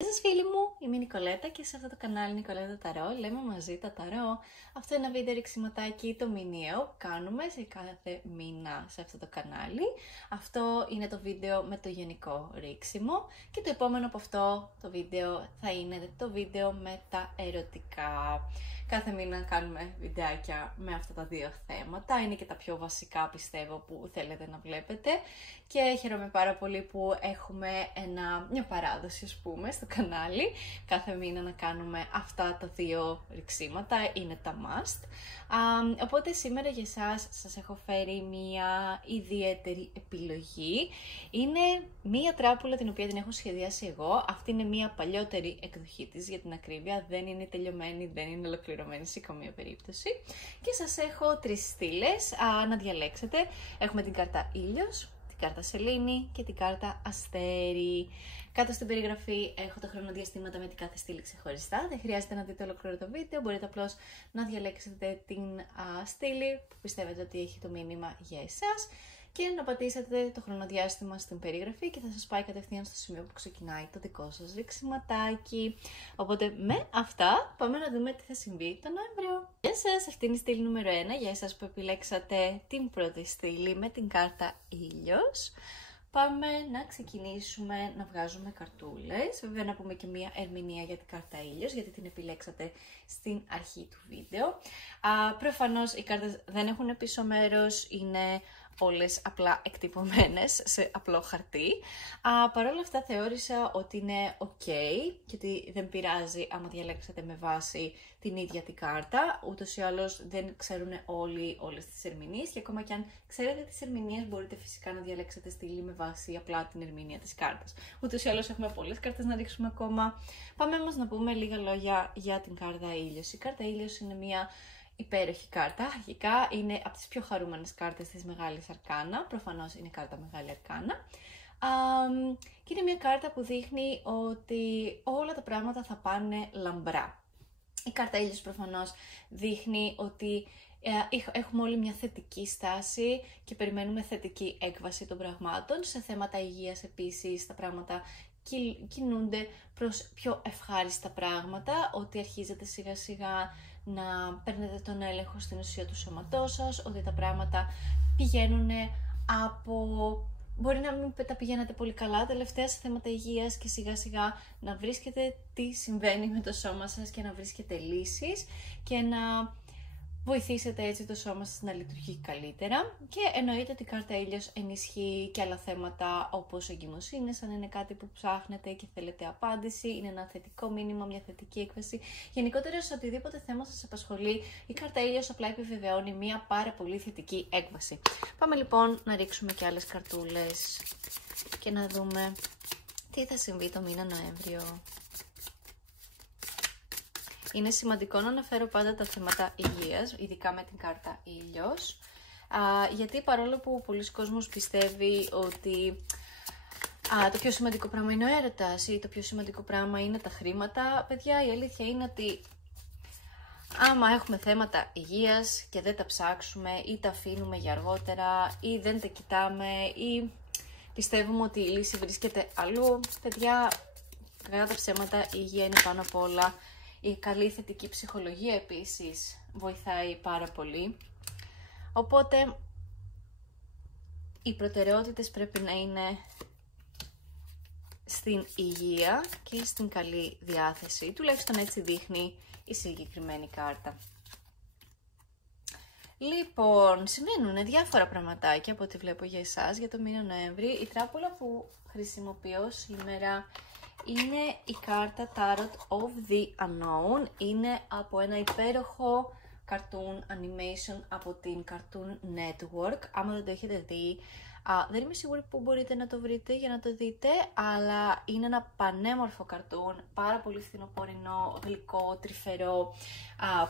Γεια σας φίλοι μου, είμαι η Νικολέτα και σε αυτό το κανάλι Νικολέτα Ταρό λέμε μαζί τα ταρό. Αυτό είναι ένα βίντεο ρεξιματάκι το μηνιαίο που κάνουμε σε κάθε μήνα σε αυτό το κανάλι. Αυτό είναι το βίντεο με το γενικό ρίξιμο και το επόμενο από αυτό το βίντεο θα είναι το βίντεο με τα ερωτικά. Κάθε μήνα κάνουμε βιντεάκια με αυτά τα δύο θέματα, είναι και τα πιο βασικά πιστεύω που θέλετε να βλέπετε και χαίρομαι πάρα πολύ που έχουμε μια παράδοση ας πούμε στο κανάλι κάθε μήνα να κάνουμε αυτά τα δύο ρυξίματα, είναι τα must. Οπότε σήμερα για εσάς σας έχω φέρει μια ιδιαίτερη επιλογή. Είναι μια τράπουλα την οποία την έχω σχεδιάσει εγώ. Αυτή είναι μια παλιότερη εκδοχή της για την ακρίβεια, δεν είναι τελειωμένη, δεν είναι ολοκληρωμένη σε καμία περίπτωση. Και σας έχω τρεις στήλες να διαλέξετε. Έχουμε την κάρτα ήλιος, την κάρτα σελήνη και την κάρτα αστέρι. Κάτω στην περιγραφή έχω τα χρονοδιαστήματα με την κάθε στήλη ξεχωριστά. Δεν χρειάζεται να δείτε ολόκληρο το βίντεο, μπορείτε απλώς να διαλέξετε την στήλη που πιστεύετε ότι έχει το μήνυμα για εσάς και να πατήσετε το χρονοδιάστημα στην περιγραφή και θα σας πάει κατευθείαν στο σημείο που ξεκινάει το δικό σας ρυξιματάκι. Οπότε με αυτά πάμε να δούμε τι θα συμβεί τον Νοέμβριο. Γεια σας, αυτή είναι η στήλη νούμερο 1 για εσάς που επιλέξατε την πρώτη στήλη με την κάρτα ήλιος. Πάμε να ξεκινήσουμε να βγάζουμε καρτούλες. Βέβαια να πούμε και μία ερμηνεία για την κάρτα ήλιος, γιατί την επιλέξατε στην αρχή του βίντεο. Προφανώς οι κάρτες δεν έχουν πίσω μέρος, είναι όλες απλά εκτυπωμένες σε απλό χαρτί. Παρ' όλα αυτά θεώρησα ότι είναι ok και ότι δεν πειράζει άμα διαλέξετε με βάση την ίδια την κάρτα. Ούτως ή άλλως δεν ξέρουν όλοι όλες τις ερμηνείες και ακόμα και αν ξέρετε τις ερμηνείες μπορείτε φυσικά να διαλέξετε στήλη με βάση απλά την ερμηνεία της κάρτας. Ούτως ή άλλως έχουμε πολλές κάρτες να ρίξουμε ακόμα. Πάμε όμως να πούμε λίγα λόγια για την κάρτα ήλιος. Η κάρτα ήλιος είναι μια υπέροχη κάρτα, αρχικά είναι από τις πιο χαρούμενες κάρτες της Μεγάλης Αρκάνα, προφανώς είναι κάρτα Μεγάλη Αρκάνα. Και είναι μια κάρτα που δείχνει ότι όλα τα πράγματα θα πάνε λαμπρά. Η κάρτα ήλιος προφανώς δείχνει ότι έχουμε όλοι μια θετική στάση και περιμένουμε θετική έκβαση των πραγμάτων. Σε θέματα υγείας επίσης τα πράγματα κινούνται προς πιο ευχάριστα πράγματα, ότι αρχίζετε σιγά σιγά να παίρνετε τον έλεγχο στην ουσία του σώματός σας, ότι τα πράγματα πηγαίνουν μπορεί να μην τα πηγαίνετε πολύ καλά τελευταία σε θέματα υγείας και σιγά σιγά να βρίσκετε τι συμβαίνει με το σώμα σας και να βρίσκετε λύσεις και να βοηθήσετε έτσι το σώμα σας να λειτουργεί καλύτερα. Και εννοείται ότι η κάρτα ήλιος ενισχύει και άλλα θέματα όπως εγκυμοσύνες, αν είναι κάτι που ψάχνετε και θέλετε απάντηση, είναι ένα θετικό μήνυμα, μια θετική έκβαση. Γενικότερα σε οτιδήποτε θέμα σας απασχολεί, η κάρτα ήλιος απλά επιβεβαιώνει μια πάρα πολύ θετική έκβαση. Πάμε λοιπόν να ρίξουμε και άλλες καρτούλες και να δούμε τι θα συμβεί το μήνα Νοέμβριο. Είναι σημαντικό να αναφέρω πάντα τα θέματα υγείας, ειδικά με την κάρτα ήλιος, γιατί παρόλο που πολλοί κόσμος πιστεύει ότι το πιο σημαντικό πράγμα είναι ο έρωτας ή το πιο σημαντικό πράγμα είναι τα χρήματα, παιδιά, η αλήθεια είναι ότι άμα έχουμε θέματα υγείας και δεν τα ψάξουμε ή τα αφήνουμε για αργότερα ή δεν τα κοιτάμε ή πιστεύουμε ότι η λύση βρίσκεται αλλού, παιδιά, κατά τα ψέματα η υγεία είναι πάνω απ' όλα. Η καλή θετική ψυχολογία επίσης βοηθάει πάρα πολύ. Οπότε οι προτεραιότητες πρέπει να είναι στην υγεία και στην καλή διάθεση. Τουλάχιστον έτσι δείχνει η συγκεκριμένη κάρτα. Λοιπόν, συμβαίνουν διάφορα πραγματάκια από ό,τι βλέπω για εσάς για το μήνα Νοέμβρη. Η τράπουλα που χρησιμοποιώ σήμερα είναι η κάρτα Tarot of the Unknown. Είναι από ένα υπέροχο cartoon animation από την Cartoon Network. Άμα δεν το έχετε δει, δεν είμαι σίγουρη που μπορείτε να το βρείτε για να το δείτε, αλλά είναι ένα πανέμορφο καρτούν, πάρα πολύ φθινοπορεινό, γλυκό, τρυφερό,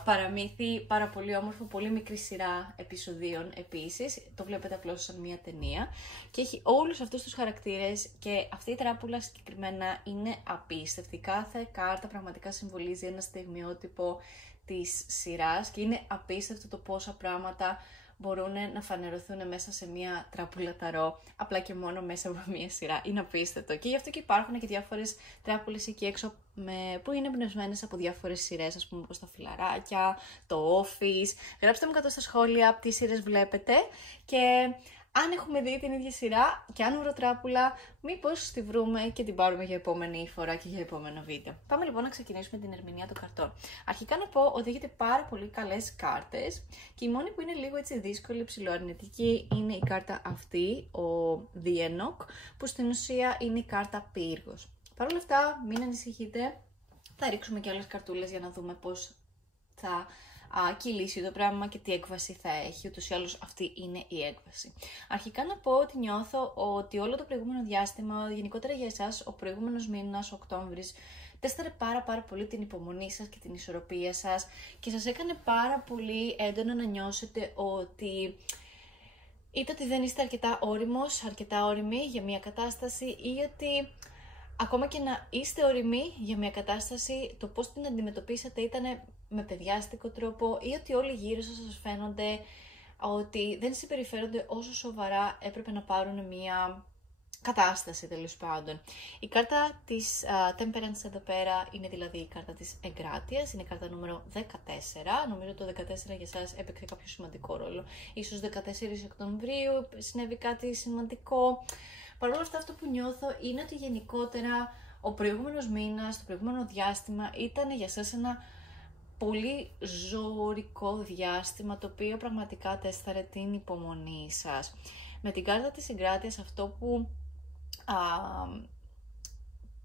παραμύθι, πάρα πολύ όμορφο, πολύ μικρή σειρά επεισοδίων επίσης, το βλέπετε απλώς σαν μια ταινία και έχει όλους αυτούς τους χαρακτήρες και αυτή η τράπουλα συγκεκριμένα είναι απίστευτη. Κάθε κάρτα πραγματικά συμβολίζει ένα στιγμιότυπο της σειράς και είναι απίστευτο το πόσα πράγματα μπορούν να φανερωθούν μέσα σε μία τράπουλα ταρό, απλά και μόνο μέσα από μία σειρά. Είναι απίστευτο. Και γι' αυτό και υπάρχουν και διάφορες τράπουλες εκεί έξω που είναι εμπνευσμένες από διάφορες σειρές, ας πούμε, όπως τα Φιλαράκια, το Office. Γράψτε μου κάτω στα σχόλια τι σειρές βλέπετε και αν έχουμε δει την ίδια σειρά και αν βρω τράπουλα, μήπως τη βρούμε και την πάρουμε για επόμενη φορά και για επόμενο βίντεο. Πάμε λοιπόν να ξεκινήσουμε την ερμηνεία των καρτών. Αρχικά να πω ότι έχετε πάρα πολύ καλές κάρτες και η μόνη που είναι λίγο έτσι δύσκολη, ψιλοαρνητική, είναι η κάρτα αυτή, ο The Enoch, που στην ουσία είναι η κάρτα πύργος. Παρ' όλα αυτά, μην ανησυχείτε, θα ρίξουμε και άλλες καρτούλες για να δούμε πώς θα κυλήσει το πράγμα και τι έκβαση θα έχει. Ούτως ή άλλως αυτή είναι η έκβαση. Αρχικά να πω ότι νιώθω ότι όλο το προηγούμενο διάστημα, γενικότερα για εσάς, ο προηγούμενος μήνας, ο Οκτώβρης, τέσταρε πάρα πολύ την υπομονή σας και την ισορροπία σας και σας έκανε πάρα πολύ έντονα να νιώσετε ότι είτε ότι δεν είστε αρκετά όριμος, αρκετά όριμοι για μια κατάσταση ή ότι ακόμα και να είστε οριμοί για μια κατάσταση, το πώς την αντιμετωπίσατε ήταν με παιδιάστικο τρόπο ή ότι όλοι γύρω σας φαίνονται ότι δεν συμπεριφέρονται όσο σοβαρά έπρεπε να πάρουν μια κατάσταση, τέλος πάντων. Η κάρτα της Temperance εδώ πέρα είναι δηλαδή η κάρτα της εγκράτειας, είναι η κάρτα νούμερο 14. Νομίζω το 14 για εσάς έπαιξε κάποιο σημαντικό ρόλο. Ίσως 14 Οκτωβρίου συνέβη κάτι σημαντικό. Παρ' όλα αυτά, αυτό που νιώθω είναι ότι γενικότερα ο προηγούμενος μήνας, το προηγούμενο διάστημα ήταν για σας ένα πολύ ζωρικό διάστημα, το οποίο πραγματικά τέσταρε την υπομονή σας. Με την κάρτα της εγκράτειας αυτό που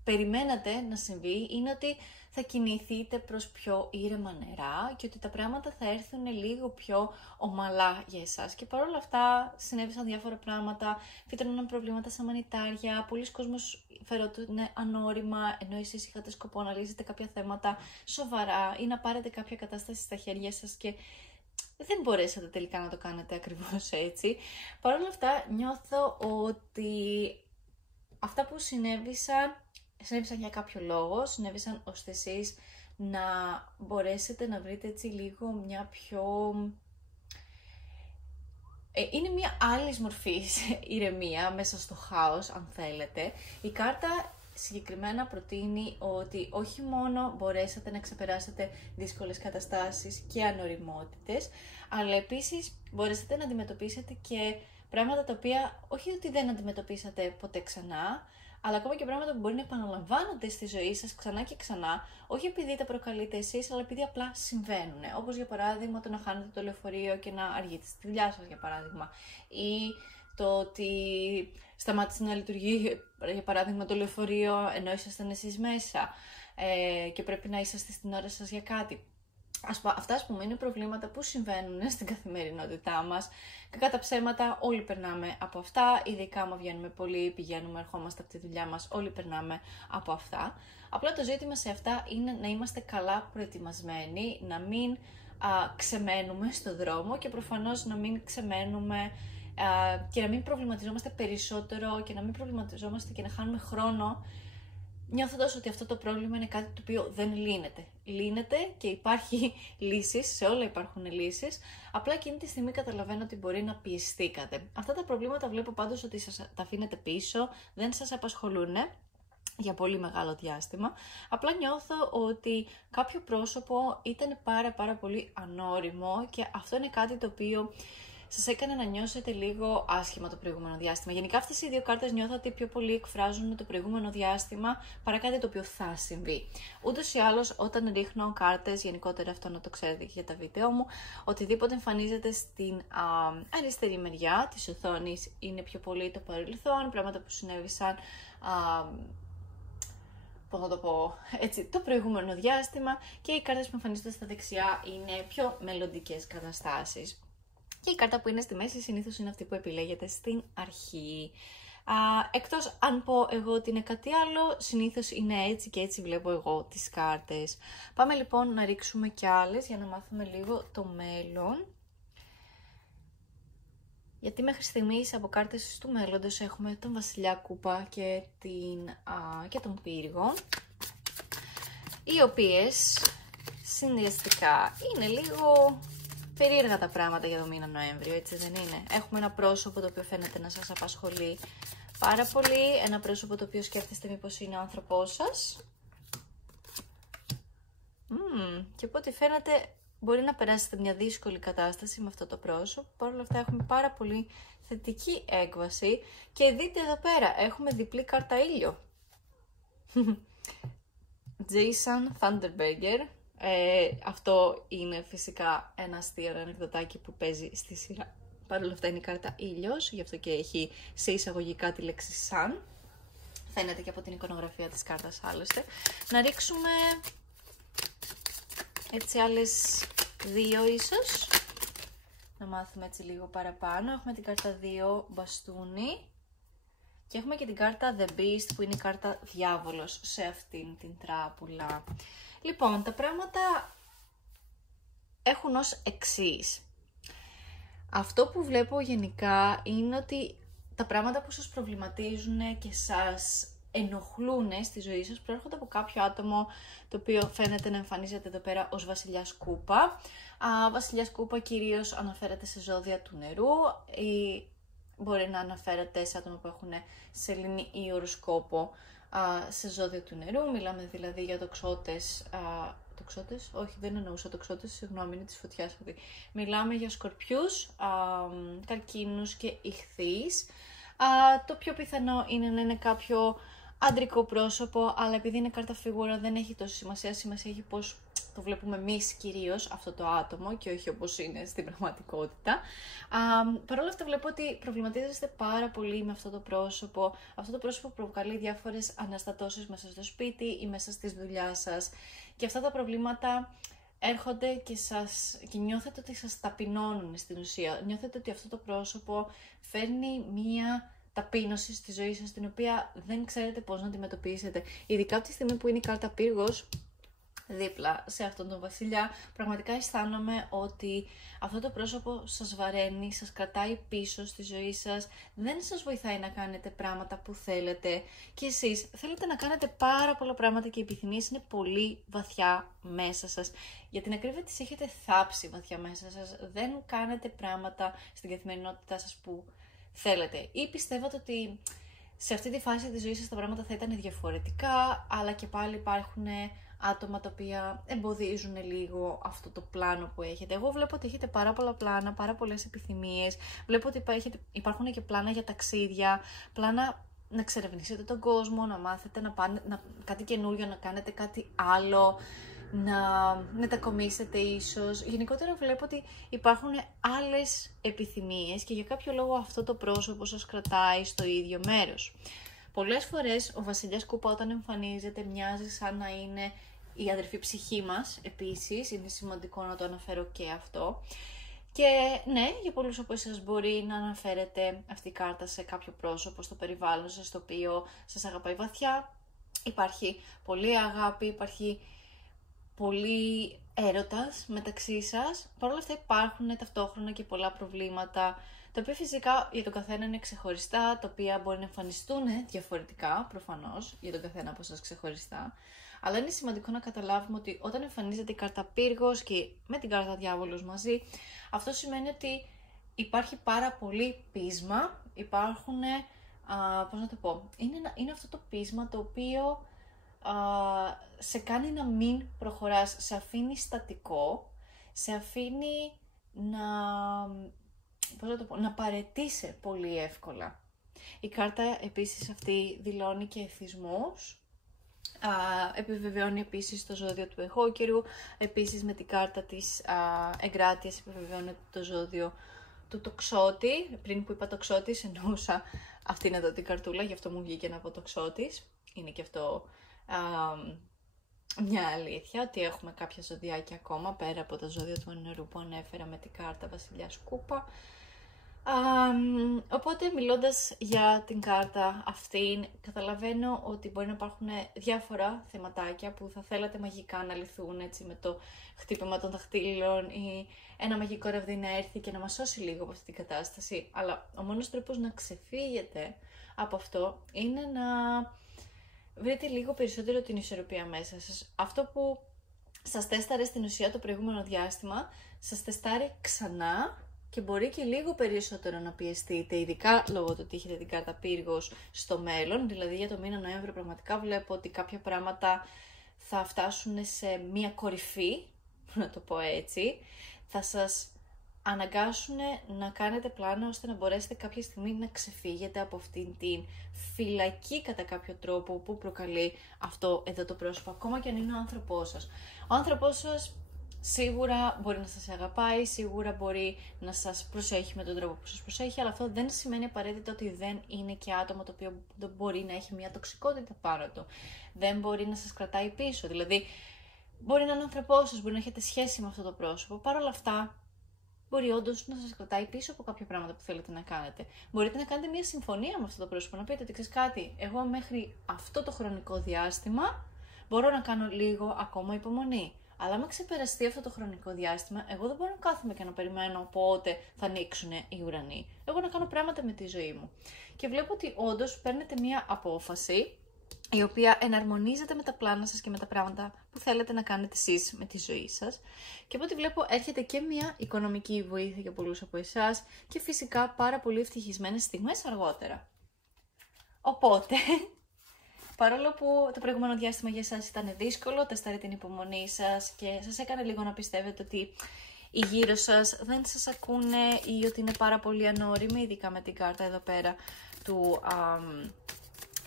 περιμένατε να συμβεί είναι ότι θα κινηθείτε προς πιο ήρεμα νερά και ότι τα πράγματα θα έρθουν λίγο πιο ομαλά για εσάς. Και παρόλα αυτά συνέβησαν διάφορα πράγματα, φύτρωναν προβλήματα στα μανιτάρια, πολλοί κόσμος φερόταν ανώριμα, ενώ εσείς είχατε σκοπό να λύσετε κάποια θέματα σοβαρά ή να πάρετε κάποια κατάσταση στα χέρια σας και δεν μπορέσατε τελικά να το κάνετε ακριβώς έτσι. Παρ' όλα αυτά νιώθω ότι αυτά που συνέβησαν για κάποιο λόγο, συνέβησαν ώστε εσείς να μπορέσετε να βρείτε έτσι λίγο μια πιο... είναι μια άλλη μορφή ηρεμία μέσα στο χάος, αν θέλετε. Η κάρτα συγκεκριμένα προτείνει ότι όχι μόνο μπορέσατε να ξεπεράσετε δύσκολες καταστάσεις και ανοριμότητες, αλλά επίσης μπορέσατε να αντιμετωπίσετε και πράγματα τα οποία όχι ότι δεν αντιμετωπίσατε ποτέ ξανά, αλλά ακόμα και πράγματα που μπορεί να επαναλαμβάνονται στη ζωή σας ξανά και ξανά, όχι επειδή τα προκαλείτε εσείς, αλλά επειδή απλά συμβαίνουν. Όπως για παράδειγμα το να χάνετε το λεωφορείο και να αργείτε στη δουλειά σας, για παράδειγμα. Ή το ότι σταμάτησε να λειτουργεί, για παράδειγμα, το λεωφορείο ενώ ήσασταν εσείς μέσα και πρέπει να είσαστε στην ώρα σας για κάτι. Αυτά, ας πούμε, είναι προβλήματα που συμβαίνουν στην καθημερινότητά μας. Κακά τα ψέματα, όλοι περνάμε από αυτά. Ειδικά άμα βγαίνουμε πολύ, πηγαίνουμε, ερχόμαστε από τη δουλειά μας, όλοι περνάμε από αυτά. Απλά το ζήτημα σε αυτά είναι να είμαστε καλά προετοιμασμένοι, να μην ξεμένουμε στο δρόμο και προφανώς να μην ξεμένουμε και να μην προβληματιζόμαστε περισσότερο και να μην προβληματιζόμαστε και να χάνουμε χρόνο, νιώθοντας ότι αυτό το πρόβλημα είναι κάτι το οποίο δεν λύνεται. Λύνεται και υπάρχει λύσεις, σε όλα υπάρχουν λύσεις, απλά εκείνη τη στιγμή καταλαβαίνω ότι μπορεί να πιεστήκατε. Αυτά τα προβλήματα βλέπω πάντως ότι σας τα αφήνετε πίσω, δεν σας απασχολούν για πολύ μεγάλο διάστημα. Απλά νιώθω ότι κάποιο πρόσωπο ήταν πάρα πολύ ανώριμο και αυτό είναι κάτι το οποίο σας έκανε να νιώσετε λίγο άσχημα το προηγούμενο διάστημα. Γενικά αυτές οι δύο κάρτες νιώθω ότι πιο πολύ εκφράζουν το προηγούμενο διάστημα παρά κάτι το οποίο θα συμβεί. Ούτως ή άλλως όταν ρίχνω κάρτες, γενικότερα αυτό να το ξέρετε και για τα βίντεο μου, οτιδήποτε εμφανίζεται στην αριστερή μεριά της οθόνης είναι πιο πολύ το παρελθόν, πράγματα που συνέβησαν πώς να το πω, έτσι, το προηγούμενο διάστημα, και οι κάρτες που εμφανίζονται στα δεξιά είναι πιο μελλοντικές καταστάσεις. Και η κάρτα που είναι στη μέση συνήθως είναι αυτή που επιλέγετε στην αρχή. Εκτός αν πω εγώ ότι είναι κάτι άλλο, συνήθως είναι έτσι και έτσι βλέπω εγώ τις κάρτες. Πάμε λοιπόν να ρίξουμε κι άλλες για να μάθουμε λίγο το μέλλον. Γιατί μέχρι στιγμής από κάρτες του μέλλοντος έχουμε τον Βασιλιά Κούπα και τον Πύργο, οι οποίες συνδυαστικά είναι λίγο Περίεργα τα πράγματα για το μήνα Νοέμβριο, έτσι δεν είναι? Έχουμε ένα πρόσωπο το οποίο φαίνεται να σας απασχολεί πάρα πολύ, ένα πρόσωπο το οποίο σκέφτεστε μήπως είναι ο άνθρωπός σας. Και από ό,τι φαίνεται μπορεί να περάσετε μια δύσκολη κατάσταση με αυτό το πρόσωπο. Παρ' όλα αυτά έχουμε πάρα πολύ θετική έκβαση και δείτε εδώ πέρα, έχουμε διπλή κάρτα ήλιο. Jason Thunderberger. Αυτό είναι φυσικά ένα αστείο ανεκδοτάκι που παίζει στη σειρά. Παρ' όλα αυτά είναι η κάρτα ήλιος, γι' αυτό και έχει σε εισαγωγικά τη λέξη sun. Φαίνεται και από την εικονογραφία της κάρτας άλλωστε. Να ρίξουμε έτσι άλλες 2 ίσως. Να μάθουμε έτσι λίγο παραπάνω. Έχουμε την κάρτα 2 μπαστούνι. Και έχουμε και την κάρτα The Beast που είναι η κάρτα διάβολος σε αυτήν την τράπουλα. Λοιπόν, τα πράγματα έχουν ως εξής. Αυτό που βλέπω γενικά είναι ότι τα πράγματα που σας προβληματίζουν και σας ενοχλούν στη ζωή σας προέρχονται από κάποιο άτομο το οποίο φαίνεται να εμφανίζεται εδώ πέρα ως βασιλιάς κούπα. Βασιλιάς κούπα κυρίως αναφέρεται σε ζώδια του νερού ή μπορεί να αναφέρεται σε άτομα που έχουν σελήνη ή οροσκόπο σε ζώδια του νερού. Μιλάμε δηλαδή για τοξότες. Τοξότες, όχι δεν εννοούσα τοξότες, συγγνώμη, είναι της φωτιάς αυτή. Μιλάμε για σκορπιούς, καρκίνους και ιχθύς. Το πιο πιθανό είναι να είναι κάποιο αντρικό πρόσωπο, αλλά επειδή είναι κάρτα φιγούρα δεν έχει τόση σημασία. Σημασία έχει πώς το βλέπουμε εμείς κυρίως αυτό το άτομο και όχι όπως είναι στην πραγματικότητα. Παρ' όλα αυτά βλέπω ότι προβληματίζεστε πάρα πολύ με αυτό το πρόσωπο. Αυτό το πρόσωπο προκαλεί διάφορες αναστατώσεις μέσα στο σπίτι ή μέσα στη δουλειά σας. Και αυτά τα προβλήματα έρχονται και νιώθετε ότι σας ταπεινώνουν στην ουσία. Νιώθετε ότι αυτό το πρόσωπο φέρνει μία ταπείνωση στη ζωή σας, την οποία δεν ξέρετε πώς να αντιμετωπίσετε. Ειδικά από τη στιγμή που είναι η κάρτα πύργος δίπλα σε αυτόν τον βασιλιά, πραγματικά αισθάνομαι ότι αυτό το πρόσωπο σας βαραίνει, σας κρατάει πίσω στη ζωή σας, δεν σας βοηθάει να κάνετε πράγματα που θέλετε και εσείς θέλετε να κάνετε πάρα πολλά πράγματα και οι επιθυμίες είναι πολύ βαθιά μέσα σας. Για την ακρίβεια τις έχετε θάψει βαθιά μέσα σας, δεν κάνετε πράγματα στην καθημερινότητά σας που θέλετε ή πιστεύετε ότι σε αυτή τη φάση της ζωής σας τα πράγματα θα ήταν διαφορετικά, αλλά και πάλι υπάρχουν άτομα τα οποία εμποδίζουν λίγο αυτό το πλάνο που έχετε. Εγώ βλέπω ότι έχετε πάρα πολλά πλάνα, πάρα πολλές επιθυμίες. Βλέπω ότι υπάρχουν και πλάνα για ταξίδια, πλάνα να εξερευνήσετε τον κόσμο, να μάθετε κάτι καινούριο, να κάνετε κάτι άλλο, να μετακομίσετε ίσως. Γενικότερα βλέπω ότι υπάρχουν άλλες επιθυμίες και για κάποιο λόγο αυτό το πρόσωπο σας κρατάει στο ίδιο μέρος. Πολλές φορές ο βασιλιάς κούπα όταν εμφανίζεται μοιάζει σαν να είναι η αδερφή ψυχή μας, επίσης, είναι σημαντικό να το αναφέρω και αυτό. Και ναι, για πολλούς από εσάς μπορεί να αναφέρετε αυτή η κάρτα σε κάποιο πρόσωπο στο περιβάλλον σας, το οποίο σας αγαπάει βαθιά. Υπάρχει πολλή αγάπη, υπάρχει πολύ έρωτας μεταξύ σας. Παρ' όλα αυτά υπάρχουν ταυτόχρονα και πολλά προβλήματα, τα οποία φυσικά για τον καθένα είναι ξεχωριστά, τα οποία μπορεί να εμφανιστούν διαφορετικά, προφανώς, για τον καθένα από εσάς ξεχωριστά. Αλλά είναι σημαντικό να καταλάβουμε ότι όταν εμφανίζεται η κάρτα πύργος και με την κάρτα διάβολος μαζί, αυτό σημαίνει ότι υπάρχει πάρα πολύ πείσμα, υπάρχουν, πώς να το πω, είναι αυτό το πείσμα το οποίο σε κάνει να μην προχωράς, σε αφήνει στατικό, σε αφήνει να παραιτήσει πολύ εύκολα. Η κάρτα επίσης αυτή δηλώνει και εθισμούς, επιβεβαιώνει επίσης το ζώδιο του εχόκερου, επίσης με την κάρτα της εγκράτειας επιβεβαιώνει το ζώδιο του τοξότη. Πριν που είπα τοξότης εννοούσα αυτήν εδώ την καρτούλα, γι' αυτό μου βγήκε να πω τοξότης. Είναι και αυτό μια αλήθεια, ότι έχουμε κάποια ζωδιάκια ακόμα πέρα από τα ζώδια του νερού που ανέφερα με την κάρτα βασιλιάς κούπα. Οπότε μιλώντας για την κάρτα αυτή, καταλαβαίνω ότι μπορεί να υπάρχουν διάφορα θεματάκια που θα θέλατε μαγικά να λυθούν, έτσι, με το χτύπημα των δαχτύλων ή ένα μαγικό ραβδί να έρθει και να μας σώσει λίγο από αυτή την κατάσταση. Αλλά ο μόνος τρόπος να ξεφύγετε από αυτό είναι να βρείτε λίγο περισσότερο την ισορροπία μέσα σας. Αυτό που σας τέσταρε στην ουσία το προηγούμενο διάστημα, σας τεστάρει ξανά και μπορεί και λίγο περισσότερο να πιεστείτε, ειδικά λόγω του ότι έχετε την κάρτα πύργος στο μέλλον. Δηλαδή για το μήνα Νοέμβριο πραγματικά βλέπω ότι κάποια πράγματα θα φτάσουν σε μία κορυφή, να το πω έτσι. Θα σας αναγκάσουν να κάνετε πλάνα ώστε να μπορέσετε κάποια στιγμή να ξεφύγετε από αυτήν την φυλακή κατά κάποιο τρόπο που προκαλεί αυτό εδώ το πρόσωπο, ακόμα και αν είναι ο άνθρωπός σας. Ο άνθρωπός σας σίγουρα μπορεί να σας αγαπάει, σίγουρα μπορεί να σας προσέχει με τον τρόπο που σας προσέχει, αλλά αυτό δεν σημαίνει απαραίτητα ότι δεν είναι και άτομο το οποίο μπορεί να έχει μια τοξικότητα πάνω του. Δεν μπορεί να σας κρατάει πίσω, δηλαδή μπορεί να είναι ο άνθρωπός σας, μπορεί να έχετε σχέση με αυτό το πρόσωπο. Παρ' όλα αυτά, μπορεί όντως να σας κρατάει πίσω από κάποια πράγματα που θέλετε να κάνετε. Μπορείτε να κάνετε μια συμφωνία με αυτό το πρόσωπο, να πείτε ότι ξέρεις κάτι, εγώ μέχρι αυτό το χρονικό διάστημα μπορώ να κάνω λίγο ακόμα υπομονή. Αλλά άμα ξεπεραστεί αυτό το χρονικό διάστημα, εγώ δεν μπορώ να κάθομαι και να περιμένω πότε θα ανοίξουν οι ουρανοί. Εγώ να κάνω πράγματα με τη ζωή μου. Και βλέπω ότι όντως παίρνετε μια απόφαση η οποία εναρμονίζεται με τα πλάνα σας και με τα πράγματα που θέλετε να κάνετε εσείς με τη ζωή σας. Και από ό,τι βλέπω έρχεται και μια οικονομική βοήθεια για πολλούς από εσάς και φυσικά πάρα πολύ ευτυχισμένες στιγμές αργότερα. Οπότε, παρόλο που το προηγούμενο διάστημα για εσάς ήταν δύσκολο, τεστάρε την υπομονή σας και σας έκανε λίγο να πιστεύετε ότι οι γύρω σας δεν σας ακούνε ή ότι είναι πάρα πολύ ανώριμοι, ειδικά με την κάρτα εδώ πέρα του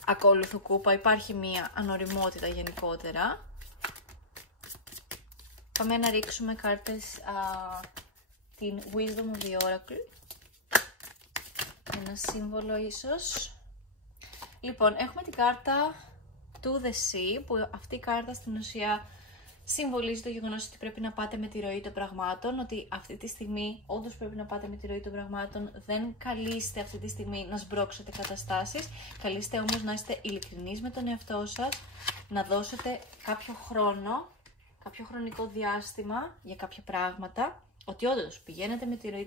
ακόλουθου κούπα, υπάρχει μία ανοριμότητα γενικότερα. Πάμε να ρίξουμε κάρτες την Wisdom of the Oracle. Ένα σύμβολο ίσως. Λοιπόν, έχουμε την κάρτα To the Sea, που αυτή η κάρτα στην ουσία συμβολίζει το γεγονός ότι πρέπει να πάτε με τη ροή των πραγμάτων, ότι αυτή τη στιγμή όντως πρέπει να πάτε με τη ροή των πραγμάτων, δεν καλείστε αυτή τη στιγμή να σμπρώξετε καταστάσεις, καλείστε όμως να είστε ειλικρινείς με τον εαυτό σας, να δώσετε κάποιο χρόνο, κάποιο χρονικό διάστημα για κάποια πράγματα, ότι όντως πηγαίνετε με τη ροή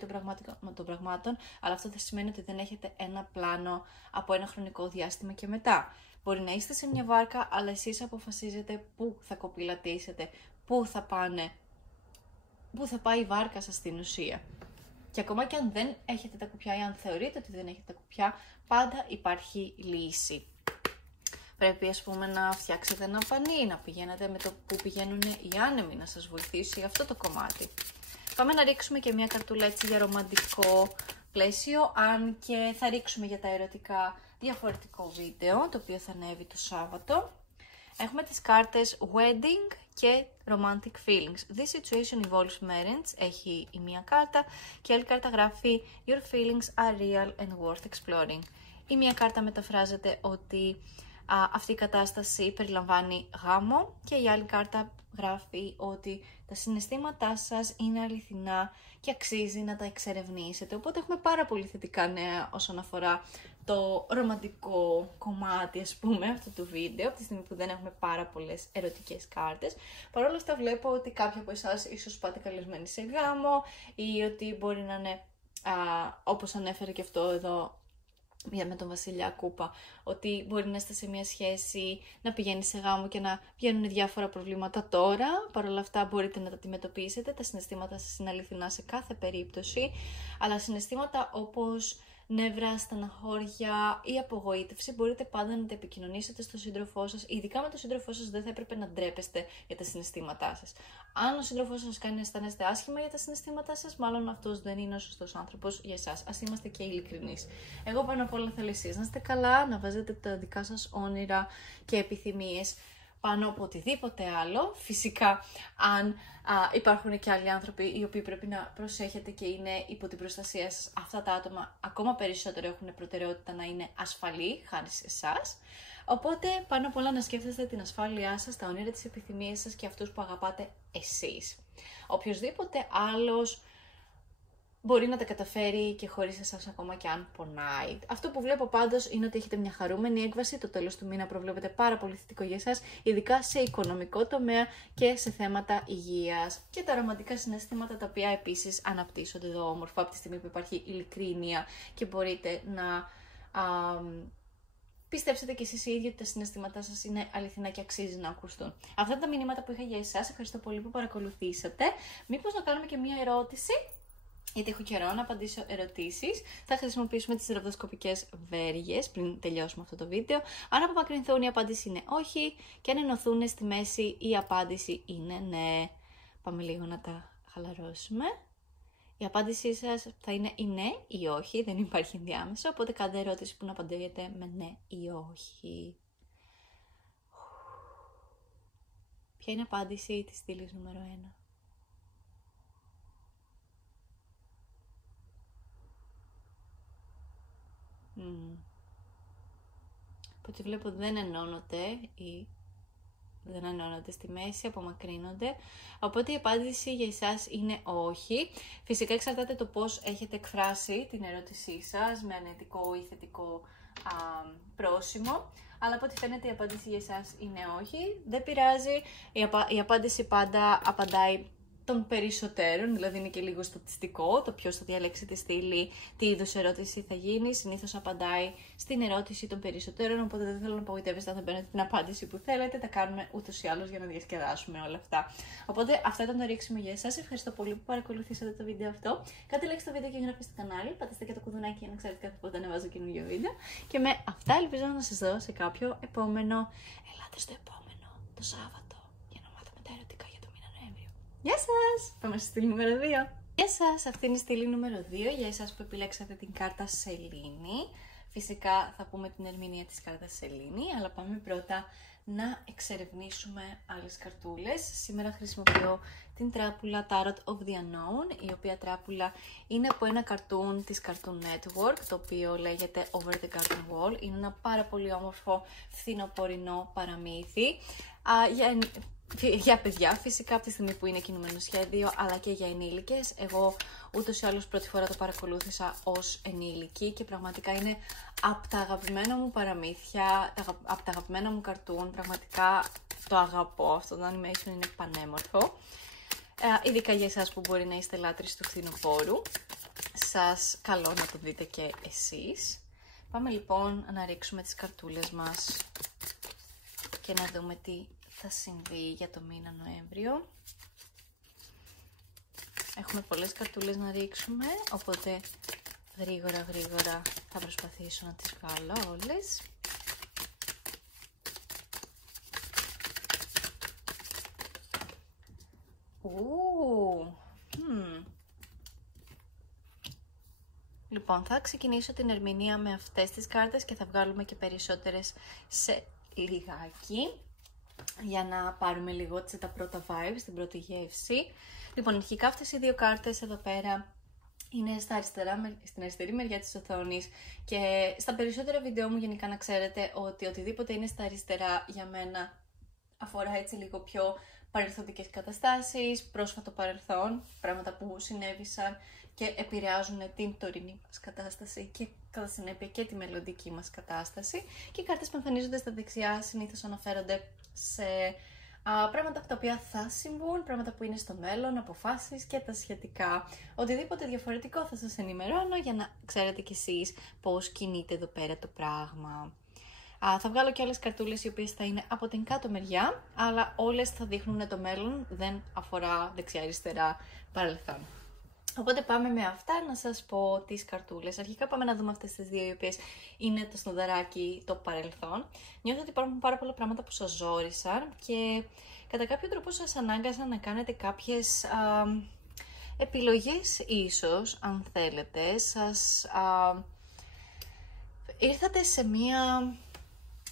των πραγμάτων, αλλά αυτό δεν σημαίνει ότι δεν έχετε ένα πλάνο από ένα χρονικό διάστημα και μετά. Μπορεί να είστε σε μια βάρκα, αλλά εσείς αποφασίζετε πού θα κοπηλατήσετε, πού θα πάει η βάρκα σας στην ουσία. Και ακόμα και αν δεν έχετε τα κουπιά ή αν θεωρείτε ότι δεν έχετε τα κουπιά, πάντα υπάρχει λύση. Πρέπει ας πούμε να φτιάξετε ένα πανί, να πηγαίνετε με το που πηγαίνουν οι άνεμοι, να σας βοηθήσει αυτό το κομμάτι. Πάμε να ρίξουμε και μια καρτούλα έτσι για ρομαντικό πλαίσιο, αν και θα ρίξουμε για τα ερωτικά διαφορετικό βίντεο, το οποίο θα ανέβει το Σάββατο. Έχουμε τις κάρτες Wedding και Romantic Feelings. This situation involves marriage, έχει η μία κάρτα, και άλλη κάρτα γράφει Your feelings are real and worth exploring. Η μία κάρτα μεταφράζεται ότι αυτή η κατάσταση περιλαμβάνει γάμο και η άλλη κάρτα γράφει ότι τα συναισθήματά σας είναι αληθινά και αξίζει να τα εξερευνήσετε. Οπότε έχουμε πάρα πολύ θετικά νέα όσον αφορά το ρομαντικό κομμάτι, ας πούμε, αυτού του βίντεο, από τη στιγμή που δεν έχουμε πάρα πολλές ερωτικές κάρτες. Παρ' όλα αυτά βλέπω ότι κάποιοι από εσάς ίσως πάτε καλεσμένοι σε γάμο ή ότι μπορεί να είναι, όπως ανέφερε και αυτό εδώ με τον Βασιλιά Κούπα, ότι μπορεί να είστε σε μια σχέση, να πηγαίνει σε γάμο και να βγαίνουν διάφορα προβλήματα τώρα. Παρ' όλα αυτά μπορείτε να τα αντιμετωπίσετε, τα συναισθήματα σας είναι αληθινά σε κάθε περίπτωση, αλλά συναισθήματα όπως νεύρα, στεναχώρια ή απογοήτευση μπορείτε πάντα να τα επικοινωνήσετε στον σύντροφό σας. Ειδικά με τον σύντροφό σας δεν θα έπρεπε να ντρέπεστε για τα συναισθήματά σας. Αν ο σύντροφός σας κάνει να αισθάνεστε άσχημα για τα συναισθήματά σας, μάλλον αυτός δεν είναι ο σωστός άνθρωπος για εσάς. Ας είμαστε και ειλικρινείς. Εγώ πάνω απ' όλα θέλω εσείς να είστε καλά, να βάζετε τα δικά σας όνειρα και επιθυμίες πάνω από οτιδήποτε άλλο. Φυσικά, αν υπάρχουν και άλλοι άνθρωποι οι οποίοι πρέπει να προσέχετε και είναι υπό την προστασία σας, αυτά τα άτομα ακόμα περισσότερο έχουν προτεραιότητα να είναι ασφαλή, χάρη σε εσάς. Οπότε, πάνω απ' όλα να σκέφτεστε την ασφάλειά σας, τα όνειρα, τις επιθυμίες σας και αυτούς που αγαπάτε εσείς. Οποιοςδήποτε άλλος μπορεί να τα καταφέρει και χωρίς εσάς, ακόμα και αν πονάει. Αυτό που βλέπω πάντως είναι ότι έχετε μια χαρούμενη έκβαση. Το τέλος του μήνα προβλέπετε πάρα πολύ θετικό για εσάς, ειδικά σε οικονομικό τομέα και σε θέματα υγείας. Και τα ρομαντικά συναισθήματα, τα οποία επίσης αναπτύσσονται εδώ όμορφα από τη στιγμή που υπάρχει ειλικρίνεια και μπορείτε να πιστέψετε κι εσείς οι ίδιοι ότι τα συναισθήματά σας είναι αληθινά και αξίζει να ακουστούν. Αυτά είναι τα μηνύματα που είχα για εσάς. Ευχαριστώ πολύ που παρακολουθήσατε. Μήπως να κάνουμε και μία ερώτηση, γιατί έχω καιρό να απαντήσω ερωτήσεις. Θα χρησιμοποιήσουμε τις ραβδοσκοπικές βέργες πριν τελειώσουμε αυτό το βίντεο. Αν απομακρυνθούν, η απάντηση είναι όχι, και αν ενωθούν στη μέση, η απάντηση είναι ναι. Πάμε λίγο να τα χαλαρώσουμε. Η απάντησή σας θα είναι ή ναι ή όχι, δεν υπάρχει ενδιάμεσο, οπότε κάντε ερώτηση που να απαντήσετε με ναι ή όχι. Ποια είναι η απάντηση της στήλης νούμερο 1? Από ό,τι βλέπω δεν ενώνονται ή δεν ενώνονται στη μέση, απομακρύνονται. Οπότε η απάντηση για εσάς είναι όχι. Φυσικά εξαρτάται το πώς έχετε εκφράσει την ερώτησή σας, με αρνητικό ή θετικό πρόσημο. Αλλά από ό,τι φαίνεται η απάντηση για εσάς είναι όχι. Δεν πειράζει, η απάντηση πάντα απαντάει των περισσότερων, δηλαδή είναι και λίγο στατιστικό το ποιος θα διαλέξει τη στήλη, τι είδους ερώτηση θα γίνει. Συνήθως απαντάει στην ερώτηση των περισσότερων, οπότε δεν θέλω να απογοητεύεστε αν δεν παίρνετε την απάντηση που θέλετε. Τα κάνουμε ούτως ή άλλως για να διασκεδάσουμε όλα αυτά. Οπότε αυτό ήταν το ρίξιμο για εσάς. Ευχαριστώ πολύ που παρακολουθήσατε το βίντεο αυτό. Κάντε like στο βίντεο και εγγραφή στο κανάλι. Πατήστε και το κουδουνάκι για να ξέρετε κάθε πότε ανεβάζω καινούργιο βίντεο. Και με αυτά ελπίζω να σας δω σε κάποιο επόμενο. Ελάτε στο επόμενο, το Σάββατο, για να μάθουμε τα ερωτικά για το μήνα Νοέμβριο. Γεια σας! Πάμε στη στήλη νούμερο 2. Γεια σας! Αυτή είναι η στήλη νούμερο 2 για εσάς που επιλέξατε την κάρτα Σελήνη. Φυσικά θα πούμε την ερμηνεία της κάρτας Σελήνη, αλλά πάμε πρώτα να εξερευνήσουμε άλλες καρτούλες. Σήμερα χρησιμοποιώ την τράπουλα Tarot of the Unknown, η οποία τράπουλα είναι από ένα καρτούν της Cartoon Network, το οποίο λέγεται Over the Garden Wall. Είναι ένα πάρα πολύ όμορφο φθινοπορεινό παραμύθι. Για παιδιά, φυσικά από τη στιγμή που είναι κινούμενο σχέδιο, αλλά και για ενήλικες. Εγώ ούτως ή άλλως πρώτη φορά το παρακολούθησα ως ενήλικη και πραγματικά είναι από τα αγαπημένα μου παραμύθια, από τα αγαπημένα μου καρτούν. Πραγματικά το αγαπώ, αυτό το animation είναι πανέμορφο. Ειδικά για εσάς που μπορεί να είστε λάτρεις του φθινοπόρου. Σας καλώ να το δείτε και εσείς. Πάμε λοιπόν να ρίξουμε τις καρτούλες μας και να δούμε τι θα συμβεί για το μήνα Νοέμβριο. Έχουμε πολλές καρτούλες να ρίξουμε, οπότε γρήγορα θα προσπαθήσω να τις βγάλω όλες. Λοιπόν, θα ξεκινήσω την ερμηνεία με αυτές τις κάρτες και θα βγάλουμε και περισσότερες σε λιγάκι, για να πάρουμε λίγο τα πρώτα vibes, την πρώτη γεύση. Λοιπόν, αρχικά αυτές οι δύο κάρτες εδώ πέρα είναι στην αριστερή μεριά της οθόνης και στα περισσότερα βίντεο μου γενικά να ξέρετε ότι οτιδήποτε είναι στα αριστερά για μένα αφορά έτσι λίγο πιο παρελθοντικές καταστάσεις, πρόσφατο παρελθόν, πράγματα που συνέβησαν και επηρεάζουν την τωρινή μας κατάσταση και κατά συνέπεια και τη μελλοντική μας κατάσταση. Και οι κάρτες που εμφανίζονται στα δεξιά συνήθως αναφέρονται σε πράγματα τα οποία θα συμβούν, πράγματα που είναι στο μέλλον, αποφάσεις και τα σχετικά. Οτιδήποτε διαφορετικό θα σας ενημερώνω για να ξέρετε κι εσείς πώς κινείται εδώ πέρα το πράγμα. Θα βγάλω και άλλες καρτούλες οι οποίες θα είναι από την κάτω μεριά, αλλά όλες θα δείχνουν το μέλλον, δεν αφορά δεξιά-αριστερά παρελθόν. Οπότε πάμε με αυτά να σας πω τις καρτούλες. Αρχικά πάμε να δούμε αυτές τις δύο οι οποίες είναι το σνοδαράκι, το παρελθόν. Νιώθω ότι υπάρχουν πάρα πολλά πράγματα που σας ζόρισαν και κατά κάποιο τρόπο σας ανάγκασαν να κάνετε κάποιες επιλογές ίσως, αν θέλετε. Ήρθατε σε μία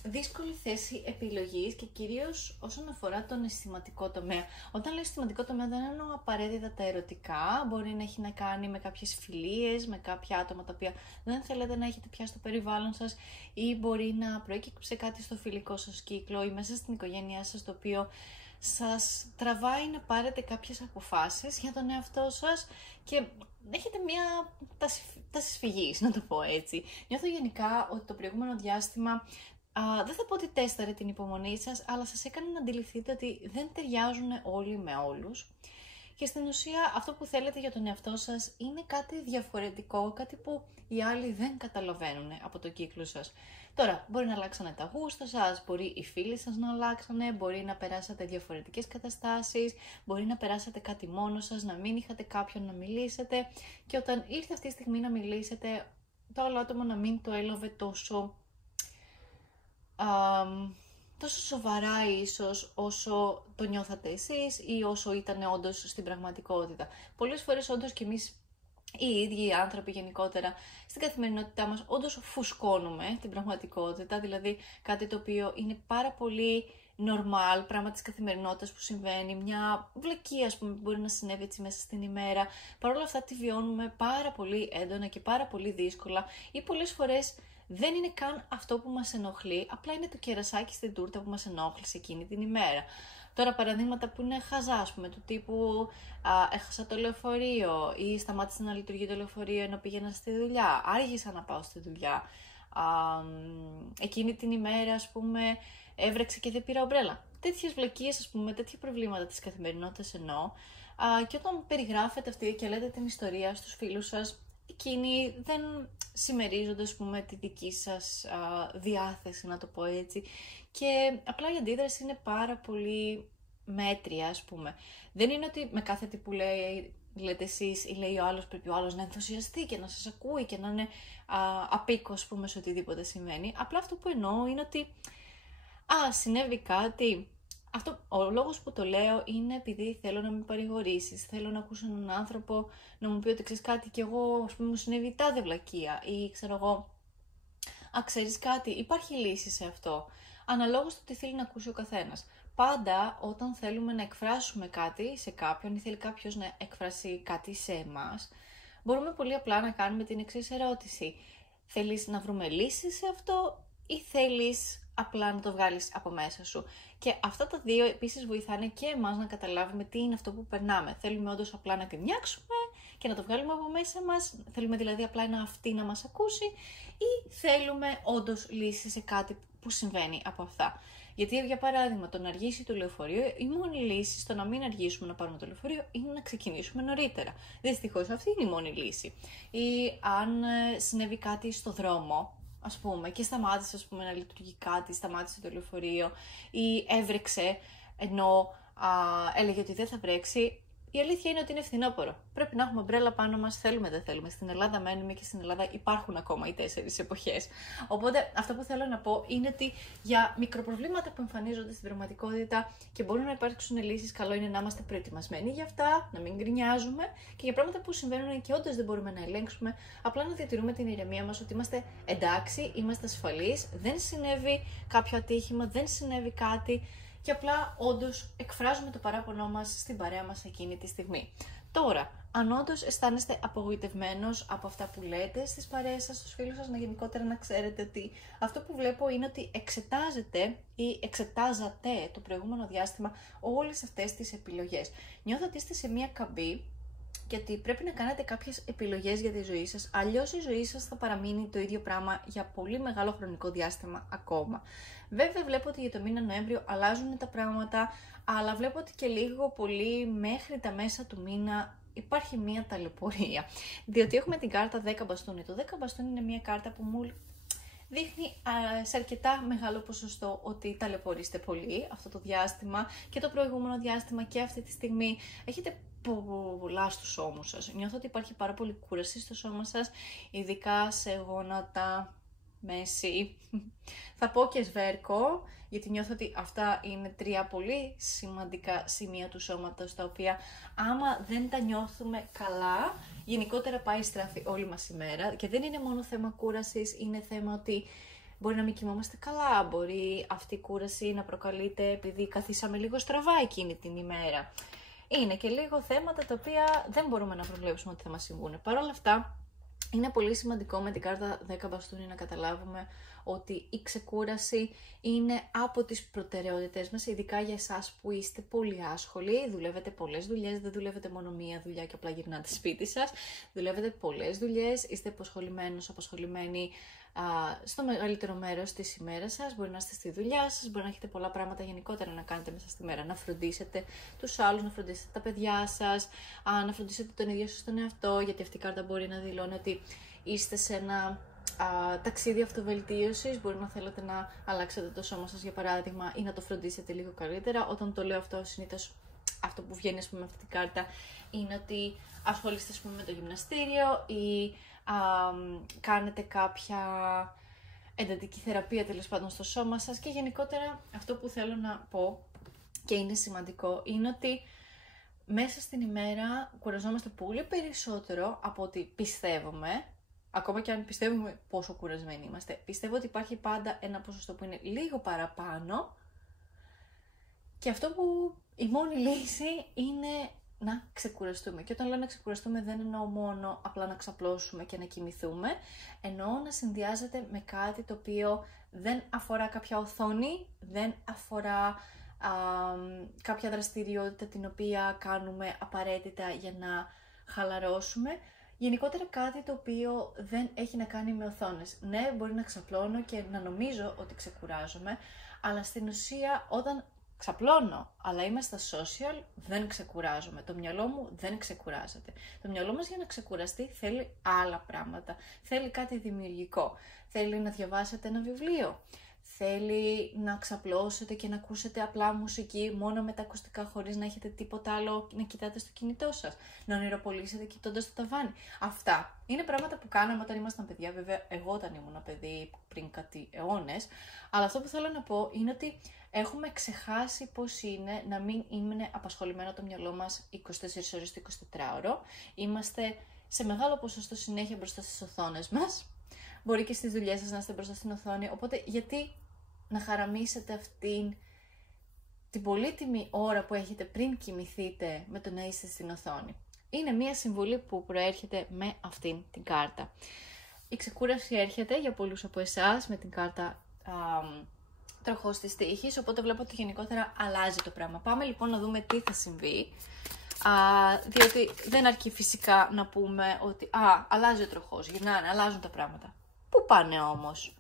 δύσκολη θέση επιλογής και κυρίως όσον αφορά τον αισθηματικό τομέα. Όταν λέω αισθηματικό τομέα δεν εννοώ απαραίτητα τα ερωτικά, μπορεί να έχει να κάνει με κάποιες φιλίες, με κάποια άτομα τα οποία δεν θέλετε να έχετε πια στο περιβάλλον σας ή μπορεί να προέκυψε κάτι στο φιλικό σας κύκλο ή μέσα στην οικογένειά σας το οποίο σας τραβάει να πάρετε κάποιες αποφάσεις για τον εαυτό σας και έχετε μια τάση σφυγής, να το πω έτσι. Νιώθω γενικά ότι το προηγούμενο διάστημα δεν θα πω ότι τέσταρε την υπομονή σας, αλλά σας έκανε να αντιληφθείτε ότι δεν ταιριάζουν όλοι με όλους και στην ουσία αυτό που θέλετε για τον εαυτό σας είναι κάτι διαφορετικό, κάτι που οι άλλοι δεν καταλαβαίνουν από το κύκλο σας. Τώρα, μπορεί να αλλάξανε τα γούστα σας, μπορεί οι φίλοι σας να αλλάξανε, μπορεί να περάσατε διαφορετικές καταστάσεις, μπορεί να περάσατε κάτι μόνο σας, να μην είχατε κάποιον να μιλήσετε και όταν ήρθε αυτή η στιγμή να μιλήσετε, το άλλο άτομο να μην το έλαβε τόσο σοβαρά ίσως όσο το νιώθατε εσείς ή όσο ήταν όντως στην πραγματικότητα. Πολλές φορές όντως και εμείς οι ίδιοι οι άνθρωποι γενικότερα στην καθημερινότητά μας όντως φουσκώνουμε την πραγματικότητα, δηλαδή κάτι το οποίο είναι πάρα πολύ normal, πράγμα της καθημερινότητας που συμβαίνει, μια βλακεία ας πούμε που μπορεί να συνέβη έτσι μέσα στην ημέρα. Παρ' όλα αυτά τη βιώνουμε πάρα πολύ έντονα και πάρα πολύ δύσκολα ή πολλές φορές δεν είναι καν αυτό που μας ενοχλεί, απλά είναι το κερασάκι στην τούρτα που μας ενόχλησε εκείνη την ημέρα. Τώρα παραδείγματα που είναι χαζά, ας πούμε, του τύπου έχασα το λεωφορείο ή σταμάτησε να λειτουργεί το λεωφορείο ενώ πήγαινα στη δουλειά, άργησα να πάω στη δουλειά, εκείνη την ημέρα ας πούμε έβρεξε και δεν πήρα ομπρέλα. Τέτοιες βλακίες, ας πούμε, τέτοια προβλήματα της καθημερινότητας εννοώ, και όταν περιγράφετε αυτή και λέτε την ιστορία στους φίλους σας, εκείνοι δεν συμμερίζονται, ας πούμε, τη δική σας διάθεση, να το πω έτσι, και απλά η αντίδραση είναι πάρα πολύ μέτρια, ας πούμε. Δεν είναι ότι με κάθε τι που λέτε εσείς ή λέει ο άλλος πρέπει ο άλλος να ενθουσιαστεί και να σας ακούει και να είναι απίκο, ας πούμε, σε οτιδήποτε συμβαίνει. Απλά αυτό που εννοώ είναι ότι συνέβη κάτι. Ο λόγος που το λέω είναι επειδή θέλω να με παρηγορήσεις, θέλω να ακούσω έναν άνθρωπο να μου πει ότι ξέρεις κάτι και εγώ, ας πούμε, μου συνέβη τάδε βλακεία ή ξέρω εγώ, ξέρεις κάτι, υπάρχει λύση σε αυτό. Αναλόγως το τι θέλει να ακούσει ο καθένας. Πάντα όταν θέλουμε να εκφράσουμε κάτι σε κάποιον ή θέλει κάποιος να εκφράσει κάτι σε εμάς, μπορούμε πολύ απλά να κάνουμε την εξής ερώτηση. Θέλεις να βρούμε λύση σε αυτό ή θέλεις απλά να το βγάλεις από μέσα σου? Και αυτά τα δύο επίσης βοηθάνε και εμάς να καταλάβουμε τι είναι αυτό που περνάμε. Θέλουμε όντως απλά να γκρινιάξουμε και να το βγάλουμε από μέσα μας, θέλουμε δηλαδή απλά ένα αυτή να μας ακούσει ή θέλουμε όντως λύση σε κάτι που συμβαίνει από αυτά. Γιατί για παράδειγμα το να αργήσει το λεωφορείο, η μόνη λύση στο να μην αργήσουμε να πάρουμε το λεωφορείο είναι να ξεκινήσουμε νωρίτερα. Δυστυχώς αυτή είναι η μόνη λύση. Ή αν συνέβη κάτι στο δρόμο, ας πούμε, και σταμάτησε, ας πούμε, να λειτουργεί κάτι, σταμάτησε το λεωφορείο ή έβρεξε ενώ έλεγε ότι δεν θα βρέξει, η αλήθεια είναι ότι είναι φθινόπωρο. Πρέπει να έχουμε ομπρέλα πάνω μας, θέλουμε δεν θέλουμε. Στην Ελλάδα μένουμε και στην Ελλάδα υπάρχουν ακόμα οι 4 εποχές. Οπότε αυτό που θέλω να πω είναι ότι για μικροπροβλήματα που εμφανίζονται στην πραγματικότητα και μπορούν να υπάρξουν λύσεις, καλό είναι να είμαστε προετοιμασμένοι για αυτά, να μην γκρινιάζουμε και για πράγματα που συμβαίνουν και όντως δεν μπορούμε να ελέγξουμε, απλά να διατηρούμε την ηρεμία μας ότι είμαστε εντάξει, είμαστε ασφαλείς, δεν συνέβη κάποιο ατύχημα, δεν συνέβη κάτι. Και απλά όντως εκφράζουμε το παράπονό μας στην παρέα μας εκείνη τη στιγμή. Τώρα, αν όντως αισθάνεστε απογοητευμένος από αυτά που λέτε στις παρέες σας, στους φίλους σας, γενικότερα να ξέρετε ότι αυτό που βλέπω είναι ότι εξετάζετε ή εξετάζατε το προηγούμενο διάστημα όλες αυτές τις επιλογές. Νιώθω ότι είστε σε μία καμπή και ότι πρέπει να κάνετε κάποιες επιλογές για τη ζωή σας, αλλιώς η ζωή σας θα παραμείνει το ίδιο πράγμα για πολύ μεγάλο χρονικό διάστημα ακόμα. Βέβαια βλέπω ότι για το μήνα Νοέμβριο αλλάζουν τα πράγματα, αλλά βλέπω ότι και λίγο πολύ μέχρι τα μέσα του μήνα υπάρχει μία ταλαιπωρία. Διότι έχουμε την κάρτα 10 μπαστούνι. Το 10 μπαστούνι είναι μία κάρτα που μου δείχνει σε αρκετά μεγάλο ποσοστό ότι ταλαιπωρείστε πολύ αυτό το διάστημα και το προηγούμενο διάστημα και αυτή τη στιγμή. Έχετε πολλά στους ώμους σας. Νιώθω ότι υπάρχει πάρα πολύ κούραση στο σώμα σας, ειδικά σε γόνατα, μέση. Θα πω και σβέρκο, γιατί νιώθω ότι αυτά είναι 3 πολύ σημαντικά σημεία του σώματος, τα οποία άμα δεν τα νιώθουμε καλά, γενικότερα πάει στράφη όλη μας η μέρα. Και δεν είναι μόνο θέμα κούρασης, είναι θέμα ότι μπορεί να μην κοιμόμαστε καλά, μπορεί αυτή η κούραση να προκαλείται επειδή καθίσαμε λίγο στραβά εκείνη την ημέρα. Είναι και λίγο θέματα τα οποία δεν μπορούμε να προβλέψουμε ότι θα μας συμβούν. Παρ' όλα αυτά, είναι πολύ σημαντικό με την κάρτα 10 μπαστούνι να καταλάβουμε ότι η ξεκούραση είναι από τις προτεραιότητες μας, ειδικά για εσάς που είστε πολύ άσχολοι, δουλεύετε πολλές δουλειές, δεν δουλεύετε μόνο μία δουλειά και απλά γυρνάτε σπίτι σας, δουλεύετε πολλές δουλειές, είστε απασχολημένοι στο μεγαλύτερο μέρος της ημέρας σας. Μπορεί να είστε στη δουλειά σας, μπορεί να έχετε πολλά πράγματα γενικότερα να κάνετε μέσα στη μέρα. Να φροντίσετε τους άλλους, να φροντίσετε τα παιδιά σας, να φροντίσετε τον ίδιο σας τον εαυτό, γιατί αυτή η κάρτα μπορεί να δηλώνει ότι είστε σε ένα ταξίδι αυτοβελτίωσης. Μπορεί να θέλετε να αλλάξετε το σώμα σας, για παράδειγμα, ή να το φροντίσετε λίγο καλύτερα. Όταν το λέω αυτό, συνήθως αυτό που βγαίνει, ας πούμε, με αυτή την κάρτα είναι ότι ασχολείστε, ας πούμε, με το γυμναστήριο ή κάνετε κάποια εντατική θεραπεία, τέλος πάντων, στο σώμα σας. Και γενικότερα αυτό που θέλω να πω και είναι σημαντικό είναι ότι μέσα στην ημέρα κουραζόμαστε πολύ περισσότερο από ό,τι πιστεύουμε. Ακόμα και αν πιστεύουμε πόσο κουρασμένοι είμαστε, πιστεύω ότι υπάρχει πάντα ένα ποσοστό που είναι λίγο παραπάνω. Και αυτό που η μόνη λύση είναι να ξεκουραστούμε. Και όταν λέω να ξεκουραστούμε δεν εννοώ μόνο απλά να ξαπλώσουμε και να κοιμηθούμε. Εννοώ να συνδυάζεται με κάτι το οποίο δεν αφορά κάποια οθόνη, δεν αφορά κάποια δραστηριότητα την οποία κάνουμε απαραίτητα για να χαλαρώσουμε. Γενικότερα κάτι το οποίο δεν έχει να κάνει με οθόνες. Ναι, μπορεί να ξαπλώνω και να νομίζω ότι ξεκουράζομαι, αλλά στην ουσία όταν ξαπλώνω, αλλά είμαι στα social, δεν ξεκουράζομαι. Το μυαλό μου δεν ξεκουράζεται. Το μυαλό μας για να ξεκουραστεί θέλει άλλα πράγματα. Θέλει κάτι δημιουργικό. Θέλει να διαβάσετε ένα βιβλίο. Θέλει να ξαπλώσετε και να ακούσετε απλά μουσική μόνο με τα ακουστικά, χωρίς να έχετε τίποτα άλλο να κοιτάτε στο κινητό σας. Να ονειροπολίσετε κοιτώντας το ταβάνι. Αυτά είναι πράγματα που κάναμε όταν ήμασταν παιδιά. Βέβαια, εγώ όταν ήμουν παιδί πριν κάτι αιώνες. Αλλά αυτό που θέλω να πω είναι ότι έχουμε ξεχάσει πώς είναι να μην είναι απασχολημένο το μυαλό μας 24 ώρες το 24ωρο. Είμαστε σε μεγάλο ποσοστό συνέχεια μπροστά στις οθόνες μας. Μπορεί και στις δουλειές σας να είστε μπροστά στην οθόνη. Οπότε, γιατί να χαραμίσετε αυτήν την πολύτιμη ώρα που έχετε πριν κοιμηθείτε με το να είστε στην οθόνη? Είναι μία συμβουλή που προέρχεται με αυτήν την κάρτα. Η ξεκούραση έρχεται για πολλούς από εσάς με την κάρτα τροχός της τύχης, οπότε βλέπω ότι γενικότερα αλλάζει το πράγμα. Πάμε λοιπόν να δούμε τι θα συμβεί, διότι δεν αρκεί φυσικά να πούμε ότι αλλάζει ο τροχός, γυρνάνε, αλλάζουν τα πράγματα. Πού πάνε όμως?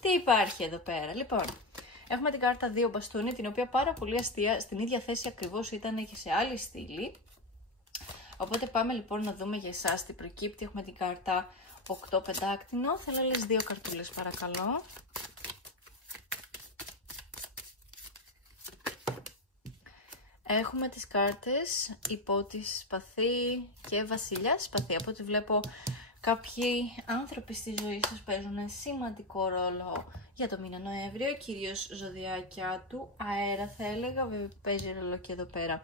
Τι υπάρχει εδώ πέρα? Λοιπόν, έχουμε την κάρτα 2 μπαστούνι, την οποία πάρα πολύ αστεία, στην ίδια θέση ακριβώς ήταν και σε άλλη στήλη. Οπότε πάμε λοιπόν να δούμε για εσάς τι προκύπτει. Έχουμε την κάρτα 8 πεντάκτηνο. Θέλω άλλες 2 καρτούλες παρακαλώ. Έχουμε τις κάρτες Υπότης Σπαθί και Βασιλιάς Σπαθί. Από ό,τι βλέπω, κάποιοι άνθρωποι στη ζωή σας παίζουν σημαντικό ρόλο για το μήνα Νοέμβριο, κυρίως ζωδιάκια του αέρα θα έλεγα. Βέβαια παίζει ρόλο και εδώ πέρα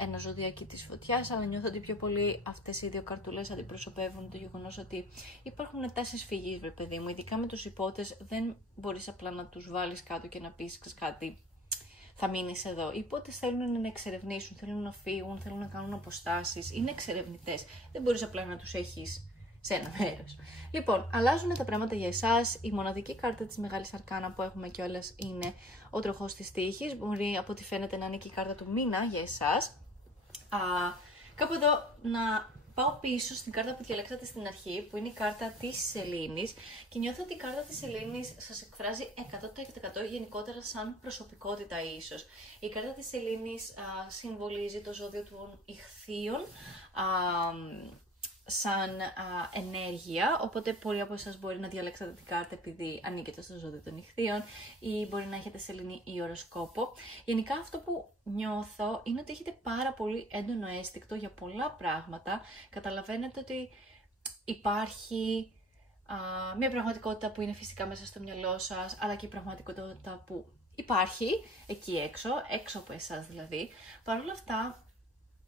ένα ζωδιάκι της φωτιάς, αλλά νιώθω ότι πιο πολύ αυτές οι 2 καρτούλες αντιπροσωπεύουν το γεγονός ότι υπάρχουν τάσεις φυγής, βρε παιδί μου. Ειδικά με τους υπότες δεν μπορείς απλά να τους βάλεις κάτω και να πεις κάτι, θα μείνεις εδώ. Οι υπότες θέλουν να εξερευνήσουν, θέλουν να φύγουν, θέλουν να κάνουν αποστάσεις, είναι εξερευνητές. Δεν μπορείς απλά να τους έχεις σε ένα μέρος. Λοιπόν, αλλάζουν τα πράγματα για εσάς. Η μοναδική κάρτα της Μεγάλης Αρκάνα που έχουμε κιόλας είναι ο τροχός της τύχης. Μπορεί από ό,τι φαίνεται να είναι και η κάρτα του μήνα για εσάς. Κάπου εδώ να πάω πίσω στην κάρτα που διαλέξατε στην αρχή, που είναι η κάρτα της Σελήνης, και νιώθω ότι η κάρτα της Σελήνης σας εκφράζει 100% γενικότερα σαν προσωπικότητα ίσως. Η κάρτα της Σελήνης συμβολίζει το ζώδιο των Ιχθύων σαν ενέργεια, οπότε πολλοί από εσάς μπορεί να διαλέξετε την κάρτα επειδή ανήκετε στο ζώδιο των Ιχθύων ή μπορεί να έχετε σελήνη ή οροσκόπο. Γενικά αυτό που νιώθω είναι ότι έχετε πάρα πολύ έντονο αίσθηκτο για πολλά πράγματα. Καταλαβαίνετε ότι υπάρχει μια πραγματικότητα που είναι φυσικά μέσα στο μυαλό σας, αλλά και η πραγματικότητα που υπάρχει εκεί έξω από εσάς δηλαδή. Παρ' όλα αυτά,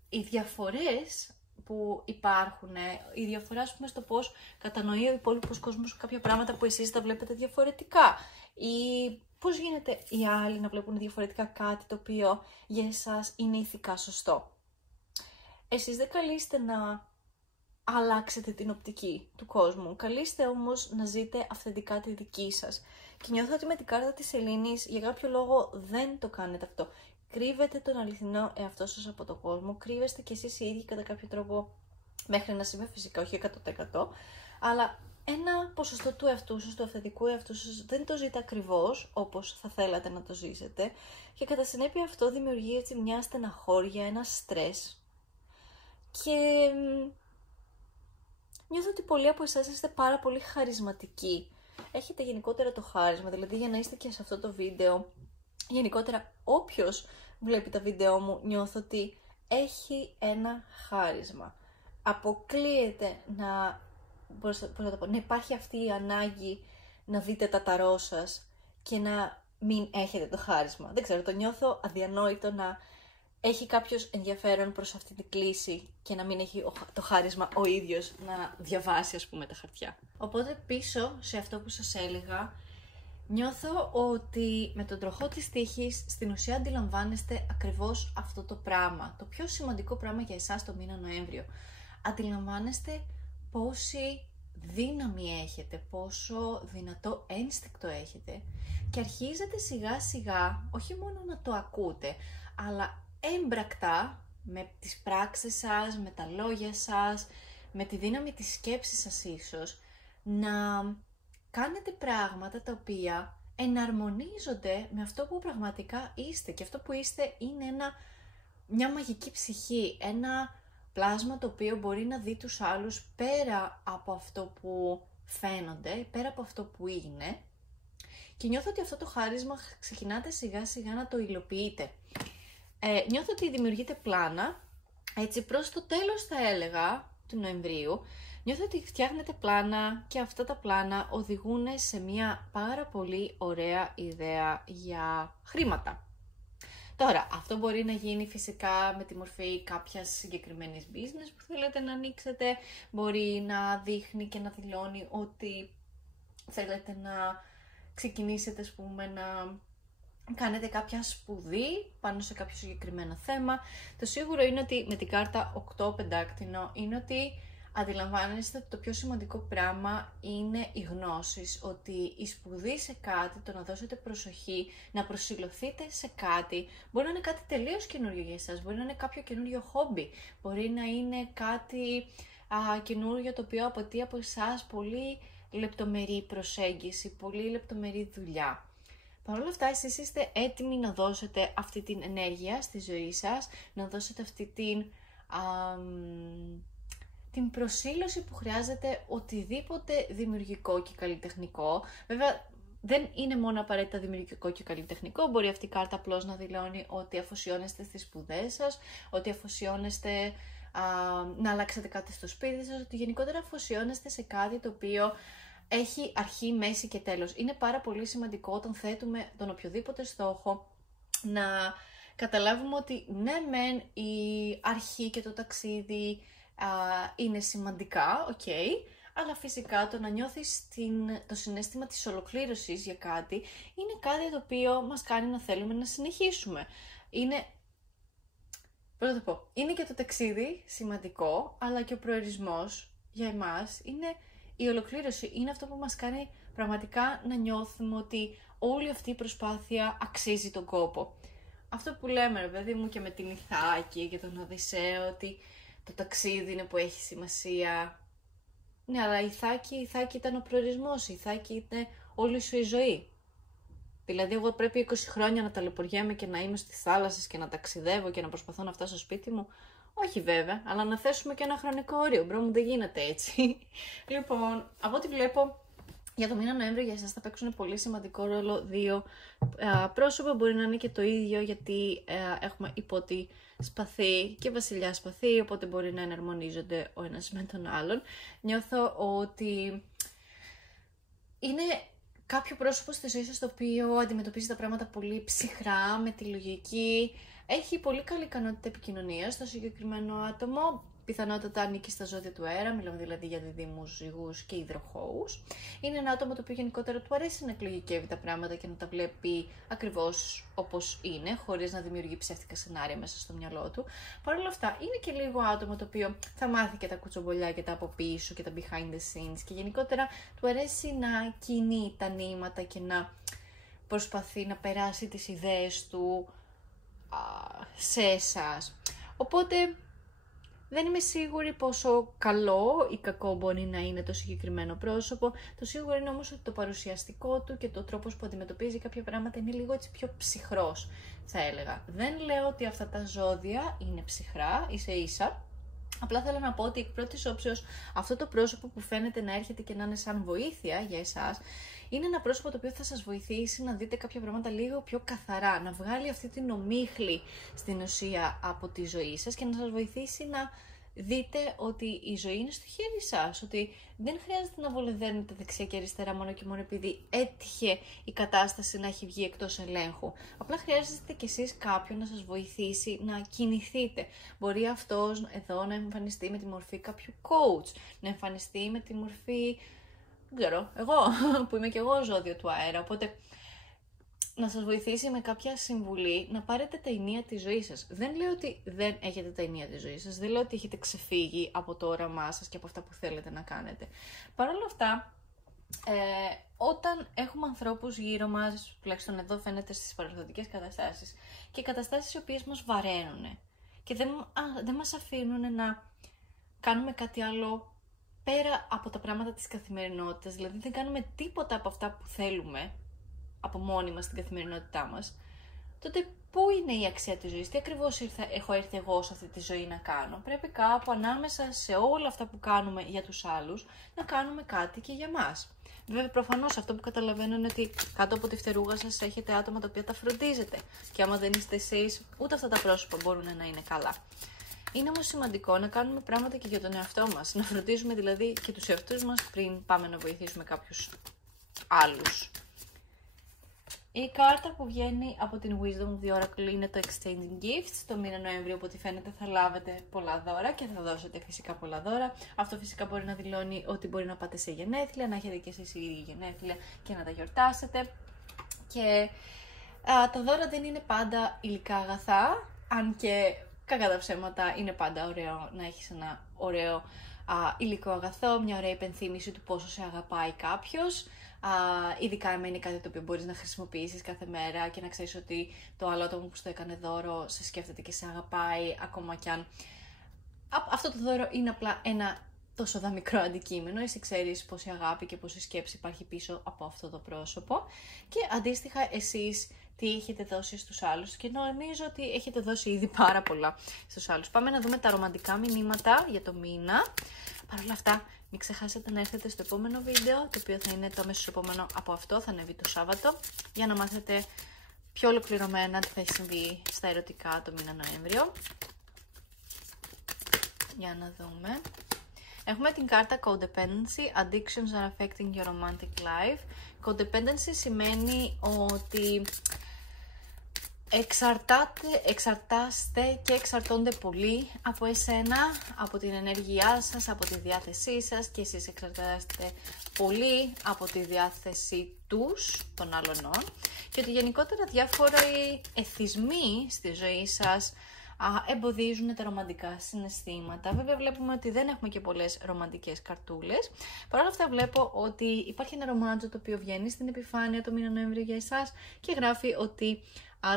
οι διαφορές που υπάρχουν, η διαφορά ας πούμε στο πώς κατανοεί ο υπόλοιπος κόσμος κάποια πράγματα που εσείς τα βλέπετε διαφορετικά, ή πώς γίνεται οι άλλοι να βλέπουν διαφορετικά κάτι το οποίο για εσάς είναι ηθικά σωστό. Εσείς δεν καλείστε να αλλάξετε την οπτική του κόσμου, καλείστε όμως να ζείτε αυθεντικά τη δική σας. Και νιώθω ότι με την κάρτα της Σελήνης για κάποιο λόγο δεν το κάνετε αυτό. Κρύβετε τον αληθινό εαυτό σας από τον κόσμο, κρύβεστε κι εσείς οι ίδιοι κατά κάποιο τρόπο, μέχρι ένα σημείο φυσικά, όχι 100%, αλλά ένα ποσοστό του εαυτού σας, του αυθεντικού εαυτού σας, δεν το ζείτε ακριβώς όπως θα θέλατε να το ζήσετε και κατά συνέπεια αυτό δημιουργεί έτσι μια στεναχώρια, ένα στρες και νιώθω ότι πολλοί από εσάς είστε πάρα πολύ χαρισματικοί. Έχετε γενικότερα το χάρισμα, δηλαδή για να είστε και σε αυτό το βίντεο, γενικότερα όποιος βλέπει τα βίντεό μου νιώθω ότι έχει ένα χάρισμα. Αποκλείεται να υπάρχει αυτή η ανάγκη να δείτε τα ταρό σας και να μην έχετε το χάρισμα. Δεν ξέρω, το νιώθω αδιανόητο να έχει κάποιος ενδιαφέρον προς αυτή την κλίση και να μην έχει το χάρισμα ο ίδιος να διαβάσει, ας πούμε, τα χαρτιά. Οπότε πίσω σε αυτό που σας έλεγα, νιώθω ότι με τον τροχό της τύχης στην ουσία αντιλαμβάνεστε ακριβώς αυτό το πράγμα. Το πιο σημαντικό πράγμα για εσάς το μήνα Νοέμβριο. Αντιλαμβάνεστε πόση δύναμη έχετε, πόσο δυνατό ένστικτο έχετε και αρχίζετε σιγά σιγά όχι μόνο να το ακούτε, αλλά έμπρακτα με τις πράξεις σας, με τα λόγια σας, με τη δύναμη της σκέψης σας ίσως, να κάνετε πράγματα τα οποία εναρμονίζονται με αυτό που πραγματικά είστε και αυτό που είστε είναι μια μαγική ψυχή, ένα πλάσμα το οποίο μπορεί να δει τους άλλους πέρα από αυτό που φαίνονται, πέρα από αυτό που είναι και νιώθω ότι αυτό το χάρισμα ξεκινάτε σιγά σιγά να το υλοποιείτε. Νιώθω ότι δημιουργείτε πλάνα, έτσι προς το τέλος θα έλεγα του Νοεμβρίου, νιώθω ότι φτιάχνετε πλάνα και αυτά τα πλάνα οδηγούν σε μια πάρα πολύ ωραία ιδέα για χρήματα. Τώρα, αυτό μπορεί να γίνει φυσικά με τη μορφή κάποιας συγκεκριμένης business που θέλετε να ανοίξετε, μπορεί να δείχνει και να δηλώνει ότι θέλετε να ξεκινήσετε, ας πούμε, να κάνετε κάποια σπουδή πάνω σε κάποιο συγκεκριμένο θέμα. Το σίγουρο είναι ότι με την κάρτα 8 πεντάκτηνο είναι ότι αντιλαμβάνεστε ότι το πιο σημαντικό πράγμα είναι οι γνώσεις, ότι η σπουδή σε κάτι, το να δώσετε προσοχή, να προσηλωθείτε σε κάτι, μπορεί να είναι κάτι τελείως καινούριο για εσάς, μπορεί να είναι κάποιο καινούριο χόμπι, μπορεί να είναι κάτι καινούριο το οποίο απαιτεί από εσάς πολύ λεπτομερή προσέγγιση, πολύ λεπτομερή δουλειά. Παρ' όλα αυτά, εσείς είστε έτοιμοι να δώσετε αυτή την ενέργεια στη ζωή σας, να δώσετε αυτή την προσήλωση που χρειάζεται οτιδήποτε δημιουργικό και καλλιτεχνικό. Βέβαια, δεν είναι μόνο απαραίτητα δημιουργικό και καλλιτεχνικό, μπορεί αυτή η κάρτα απλώς να δηλώνει ότι αφοσιώνεστε στις σπουδές σας, ότι αφοσιώνεστε να αλλάξετε κάτι στο σπίτι σας, ότι γενικότερα αφοσιώνεστε σε κάτι το οποίο έχει αρχή, μέση και τέλος. Είναι πάρα πολύ σημαντικό όταν θέτουμε τον οποιοδήποτε στόχο να καταλάβουμε ότι ναι μεν η αρχή και το ταξίδι είναι σημαντικά, αλλά φυσικά το να νιώθεις το συναίσθημα της ολοκλήρωσης για κάτι είναι κάτι το οποίο μας κάνει να θέλουμε να συνεχίσουμε. Είναι και το ταξίδι σημαντικό, αλλά και ο προορισμός για εμάς είναι η ολοκλήρωση, είναι αυτό που μας κάνει πραγματικά να νιώθουμε ότι όλη αυτή η προσπάθεια αξίζει τον κόπο. Αυτό που λέμε, ρε παιδί μου, και με την Ιθάκη και τον Οδυσσέα, ότι το ταξίδι είναι που έχει σημασία. Ναι, αλλά η Ιθάκη ήταν ο προορισμός, η Ιθάκη ήταν όλη σου η ζωή. Δηλαδή, εγώ πρέπει 20 χρόνια να ταλαιπωριέμαι και να είμαι στις θάλασσες και να ταξιδεύω και να προσπαθώ να φτάσω στο σπίτι μου. Όχι βέβαια, αλλά να θέσουμε και ένα χρονικό όριο. Μπρο μου, δεν γίνεται έτσι. Λοιπόν, από ό,τι βλέπω, για το μήνα Νοέμβριο για εσάς θα παίξουν πολύ σημαντικό ρόλο δύο πρόσωπα. Μπορεί να είναι και το ίδιο, γιατί έχουμε υπότι σπαθί και βασιλιά σπαθί, οπότε μπορεί να εναρμονίζονται ο ένας με τον άλλον. Νιώθω ότι είναι κάποιο πρόσωπο στη ζωή σας το οποίο αντιμετωπίζει τα πράγματα πολύ ψυχρά, με τη λογική. Έχει πολύ καλή ικανότητα επικοινωνίας στο συγκεκριμένο άτομο. Πιθανότατα ανήκει στα ζώδια του αέρα, μιλάμε δηλαδή για διδύμους, ζυγούς και υδροχόους. Είναι ένα άτομο το οποίο γενικότερα του αρέσει να εκλογικεύει τα πράγματα και να τα βλέπει ακριβώς όπως είναι, χωρίς να δημιουργεί ψεύτικα σενάρια μέσα στο μυαλό του. Παρ' όλα αυτά, είναι και λίγο άτομο το οποίο θα μάθει και τα κουτσομπολιά και τα από πίσω και τα behind the scenes και γενικότερα του αρέσει να κινεί τα νήματα και να προσπαθεί να περάσει τις ιδέες του σε εσάς. Οπότε Δεν είμαι σίγουρη πόσο καλό ή κακό μπορεί να είναι το συγκεκριμένο πρόσωπο. Το σίγουρο είναι όμως ότι το παρουσιαστικό του και το τρόπος που αντιμετωπίζει κάποια πράγματα είναι λίγο έτσι πιο ψυχρός, θα έλεγα. Δεν λέω ότι αυτά τα ζώδια είναι ψυχρά, ίσα-ίσα. Απλά θέλω να πω ότι εκ πρώτης όψεως αυτό το πρόσωπο που φαίνεται να έρχεται και να είναι σαν βοήθεια για εσάς, είναι ένα πρόσωπο το οποίο θα σας βοηθήσει να δείτε κάποια πράγματα λίγο πιο καθαρά, να βγάλει αυτή την ομίχλη στην ουσία από τη ζωή σας και να σας βοηθήσει να δείτε ότι η ζωή είναι στο χέρι σας, ότι δεν χρειάζεται να βολεδέρνετε δεξιά και αριστερά μόνο και μόνο επειδή έτυχε η κατάσταση να έχει βγει εκτός ελέγχου. Απλά χρειάζεστε κι εσείς κάποιον να σας βοηθήσει να κινηθείτε. Μπορεί αυτός εδώ να εμφανιστεί με τη μορφή κάποιου coach, να εμφανιστεί με τη μορφή, δεν ξέρω, εγώ που είμαι κι εγώ ζώδιο του αέρα, οπότε να σας βοηθήσει με κάποια συμβουλή να πάρετε τα ενία της ζωής σας. Δεν λέω ότι δεν έχετε τα ενία της ζωής σας, δεν λέω ότι έχετε ξεφύγει από το όραμά σας και από αυτά που θέλετε να κάνετε. Παρ' όλα αυτά, όταν έχουμε ανθρώπους γύρω μας, τουλάχιστον εδώ φαίνεται στις παρορθωτικές καταστάσεις, και καταστάσεις οι οποίες μας βαραίνουν και δεν μας αφήνουν να κάνουμε κάτι άλλο πέρα από τα πράγματα της καθημερινότητας, δηλαδή δεν κάνουμε τίποτα από αυτά που θέλουμε από μόνοι μας στην καθημερινότητά μας, τότε πού είναι η αξία της ζωής, τι ακριβώς έχω έρθει εγώ σε αυτή τη ζωή να κάνω? Πρέπει κάπου ανάμεσα σε όλα αυτά που κάνουμε για τους άλλους, να κάνουμε κάτι και για μας. Βέβαια, προφανώς αυτό που καταλαβαίνω είναι ότι κάτω από τη φτερούγα σας έχετε άτομα τα οποία τα φροντίζετε. Και άμα δεν είστε εσείς, ούτε αυτά τα πρόσωπα μπορούν να είναι καλά. Είναι όμως σημαντικό να κάνουμε πράγματα και για τον εαυτό μας. Να φροντίζουμε δηλαδή και τους εαυτούς μας πριν πάμε να βοηθήσουμε κάποιους άλλους. Η κάρτα που βγαίνει από την Wisdom of the Oracle είναι το Exchanging Gifts. Το μήνα Νοέμβριο, από ό,τι φαίνεται, θα λάβετε πολλά δώρα και θα δώσετε φυσικά πολλά δώρα. Αυτό φυσικά μπορεί να δηλώνει ότι μπορεί να πάτε σε γενέθλια, να έχετε και εσείς οι ίδιοι γενέθλια και να τα γιορτάσετε. Και τα δώρα δεν είναι πάντα υλικά αγαθά, αν και κακά τα ψέματα είναι πάντα ωραίο να έχεις ένα ωραίο υλικό αγαθό, μια ωραία υπενθύμηση του πόσο σε αγαπάει κάποιος. Ειδικά άμα είναι κάτι το οποίο μπορείς να χρησιμοποιήσεις κάθε μέρα και να ξέρεις ότι το άλλο άτομο που στο έκανε δώρο σε σκέφτεται και σε αγαπάει, ακόμα κι αν αυτό το δώρο είναι απλά ένα τόσο μικρό αντικείμενο, εσύ ξέρεις πόση αγάπη και πόση σκέψη υπάρχει πίσω από αυτό το πρόσωπο και αντίστοιχα εσείς τι έχετε δώσει στους άλλους και νομίζω ότι έχετε δώσει ήδη πάρα πολλά στους άλλους. Πάμε να δούμε τα ρομαντικά μηνύματα για το μήνα. Παρ' όλα αυτά, μην ξεχάσετε να έρθετε στο επόμενο βίντεο, το οποίο θα είναι το αμέσως επόμενο από αυτό, θα ανέβει το Σάββατο, για να μάθετε πιο ολοκληρωμένα τι θα έχει συμβεί στα ερωτικά το μήνα Νοέμβριο. Για να δούμε. Έχουμε την κάρτα Codependency, Addictions are affecting your romantic life. Codependency σημαίνει ότι εξαρτάστε και εξαρτώνται πολύ από εσένα, από την ενέργειά σας, από τη διάθεσή σας και εσείς εξαρτάστε πολύ από τη διάθεση των άλλων και ότι γενικότερα διάφοροι εθισμοί στη ζωή σας εμποδίζουν τα ρομαντικά συναισθήματα. Βέβαια βλέπουμε ότι δεν έχουμε και πολλές ρομαντικές καρτούλες. Παρ' όλα αυτά βλέπω ότι υπάρχει ένα ρομάντζο το οποίο βγαίνει στην επιφάνεια το μήνα Νοέμβριο για εσάς και γράφει ότι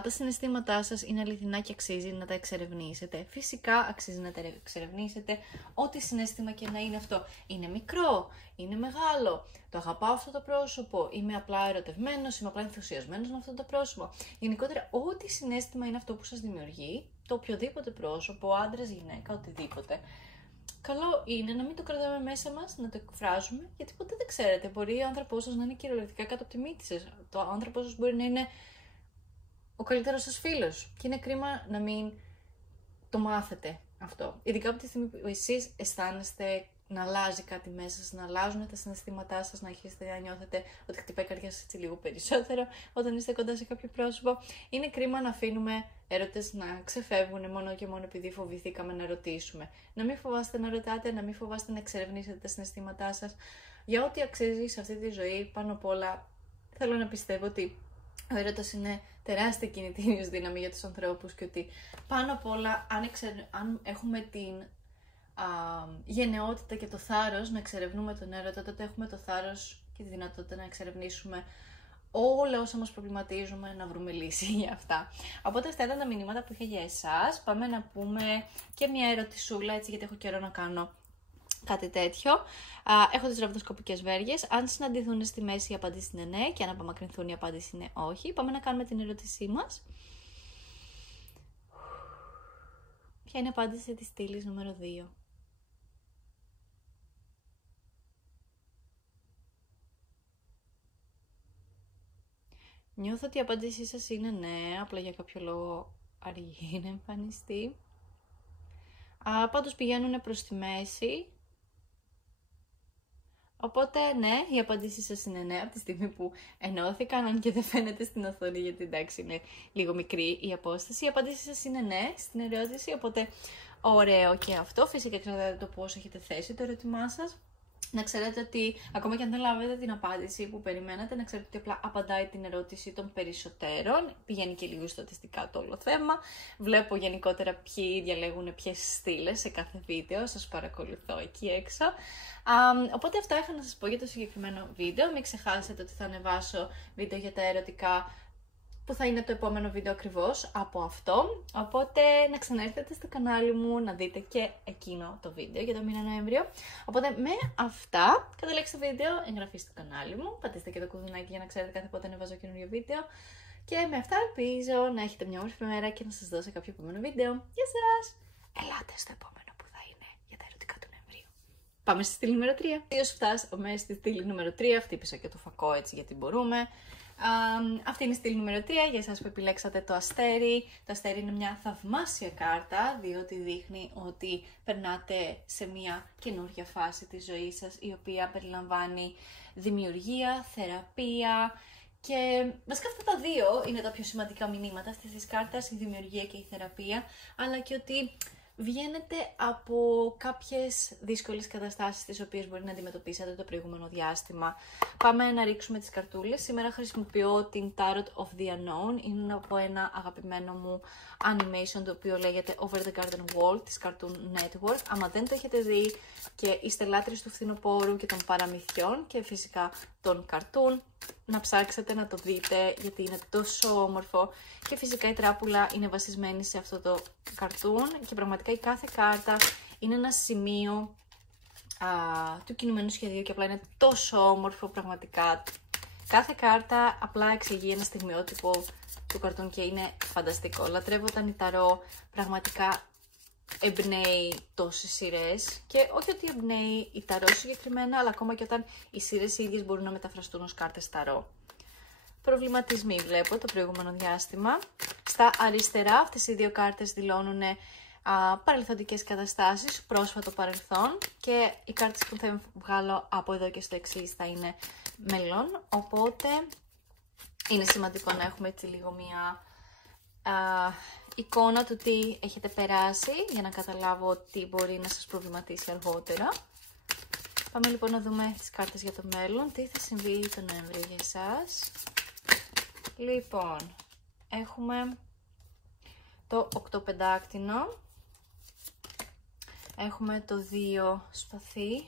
τα συναισθήματά σας είναι αληθινά και αξίζει να τα εξερευνήσετε. Φυσικά αξίζει να τα εξερευνήσετε ό,τι συναίσθημα και να είναι αυτό. Είναι μικρό, είναι μεγάλο, το αγαπάω αυτό το πρόσωπο, είμαι απλά ερωτευμένος, είμαι απλά ενθουσιασμένος με αυτό το πρόσωπο. Γενικότερα ό,τι συναίσθημα είναι αυτό που σας δημιουργεί, το οποιοδήποτε πρόσωπο, άντρας, γυναίκα, οτιδήποτε. Καλό είναι να μην το κρατάμε μέσα μας, να το εκφράζουμε, γιατί ποτέ δεν ξέρετε. Μπορεί ο άνθρωπός σας να είναι κυριολεκτικά κάτω από τη μύτη σας. Το άνθρωπός σας μπορεί να είναι ο καλύτερος σας φίλος. Και είναι κρίμα να μην το μάθετε αυτό. Ειδικά από τη στιγμή που εσείς αισθάνεστε να αλλάζει κάτι μέσα σας, να αλλάζουν τα συναισθήματά σας, να αρχίσετε να νιώθετε ότι χτυπάει η καρδιά σας έτσι λίγο περισσότερο όταν είστε κοντά σε κάποιο πρόσωπο. Είναι κρίμα να αφήνουμε έρωτες να ξεφεύγουν μόνο και μόνο επειδή φοβηθήκαμε να ρωτήσουμε. Να μην φοβάστε να ρωτάτε, να μην φοβάστε να εξερευνήσετε τα συναισθήματά σας. Για ό,τι αξίζει σε αυτή τη ζωή, πάνω απ' όλα, θέλω να πιστεύω ότι ο έρωτας είναι τεράστια κινητήριος δύναμη για τους ανθρώπους και ότι πάνω απ' όλα, αν έχουμε την γενναιότητα και το θάρρος να εξερευνούμε τον έρωτα, τότε έχουμε το θάρρος και τη δυνατότητα να εξερευνήσουμε όλα όσα μας προβληματίζουμε να βρούμε λύση για αυτά. Οπότε αυτά ήταν τα μηνύματα που είχα για εσάς. Πάμε να πούμε και μια ερωτησούλα, έτσι, γιατί έχω καιρό να κάνω κάτι τέτοιο. Έχω τις ραυδοσκοπικές βέργες. Αν συναντηθούν στη μέση η απάντηση είναι ναι και αν απομακρυνθούν η απάντηση είναι όχι. Πάμε να κάνουμε την ερώτησή μας. Ποια είναι η απάντηση της στήλης νούμερο 2? Νιώθω ότι η απάντησή σας είναι ναι, απλά για κάποιο λόγο αργεί να εμφανιστεί. Πάντως πηγαίνουν προς τη μέση. Οπότε ναι, η απάντησή σας είναι ναι, από τη στιγμή που ενώθηκαν, αν και δεν φαίνεται στην οθόνη, γιατί εντάξει είναι λίγο μικρή η απόσταση. Η απάντησή σας είναι ναι στην ερώτηση, οπότε ωραίο και αυτό. Φυσικά εξαρτάται το πώς έχετε θέσει το ερώτημά σας. Να ξέρετε ότι ακόμα και αν δεν λάβετε την απάντηση που περιμένατε, να ξέρετε ότι απλά απαντάει την ερώτηση των περισσότερων. Πηγαίνει και λίγο στατιστικά το όλο θέμα. Βλέπω γενικότερα ποιοι διαλέγουν ποιες στήλες σε κάθε βίντεο. Σας παρακολουθώ εκεί έξω. Οπότε αυτά είχα να σας πω για το συγκεκριμένο βίντεο. Μην ξεχάσετε ότι θα ανεβάσω βίντεο για τα ερωτικά, που θα είναι το επόμενο βίντεο ακριβώς από αυτό. Οπότε να ξανάρθετε στο κανάλι μου να δείτε και εκείνο το βίντεο για το μήνα Νοέμβριο. Οπότε με αυτά, καταλήξτε το βίντεο, εγγραφή στο κανάλι μου, πατήστε και το κουδουνάκι για να ξέρετε κάθε πότε ανεβάζω καινούριο βίντεο. Και με αυτά ελπίζω να έχετε μια όμορφη μέρα και να σας δώσω κάποιο επόμενο βίντεο. Γεια σας! Ελάτε στο επόμενο που θα είναι για τα ερωτικά του Νοεμβρίου. Πάμε στη στήλη νούμερο 3. Ίσως φτάσαμε στη στήλη νούμερο 3, χτύπησα και το φακό έτσι γιατί μπορούμε. Αυτή είναι η στήλη νούμερο 3 για εσάς που επιλέξατε το αστέρι. Το αστέρι είναι μια θαυμάσια κάρτα, διότι δείχνει ότι περνάτε σε μια καινούργια φάση της ζωής σας, η οποία περιλαμβάνει δημιουργία, θεραπεία και βασικά αυτά τα δύο είναι τα πιο σημαντικά μηνύματα αυτής της κάρτας, η δημιουργία και η θεραπεία, αλλά και ότι βγαίνετε από κάποιες δύσκολες καταστάσεις τις οποίες μπορεί να αντιμετωπίσατε το προηγούμενο διάστημα. Πάμε να ρίξουμε τις καρτούλες. Σήμερα χρησιμοποιώ την Tarot of the Unknown. Είναι από ένα αγαπημένο μου animation το οποίο λέγεται Over the Garden Wall της Cartoon Network. Άμα δεν το έχετε δει και είστε λάτρεις του φθινοπόρου και των παραμυθιών και φυσικά των cartoon, να ψάξετε να το δείτε γιατί είναι τόσο όμορφο και φυσικά η τράπουλα είναι βασισμένη σε αυτό το cartoon και πραγματικά η κάθε κάρτα είναι ένα σημείο του κινημένου σχεδίου και απλά είναι τόσο όμορφο πραγματικά. Κάθε κάρτα απλά εξηγεί ένα στιγμιότυπο του cartoon και είναι φανταστικό. Λατρεύω όταν η ταρό πραγματικά εμπνέει τόσες σειρές και όχι ότι εμπνέει η ταρό συγκεκριμένα, αλλά ακόμα και όταν οι σειρές ίδιες μπορούν να μεταφραστούν ως κάρτες ταρό. Προβληματισμοί βλέπω το προηγούμενο διάστημα. Στα αριστερά αυτές οι δύο κάρτες δηλώνουν παρελθοντικές καταστάσεις, πρόσφατο παρελθόν και οι κάρτες που θα βγάλω από εδώ και στο εξής θα είναι μέλλον, οπότε είναι σημαντικό να έχουμε έτσι λίγο μία εικόνα του τι έχετε περάσει για να καταλάβω τι μπορεί να σας προβληματίσει αργότερα. Πάμε λοιπόν να δούμε τις κάρτες για το μέλλον, τι θα συμβεί τον Νοέμβριο για εσάς. Λοιπόν, έχουμε το 8 πεντάκτηνο, έχουμε το 2 σπαθί,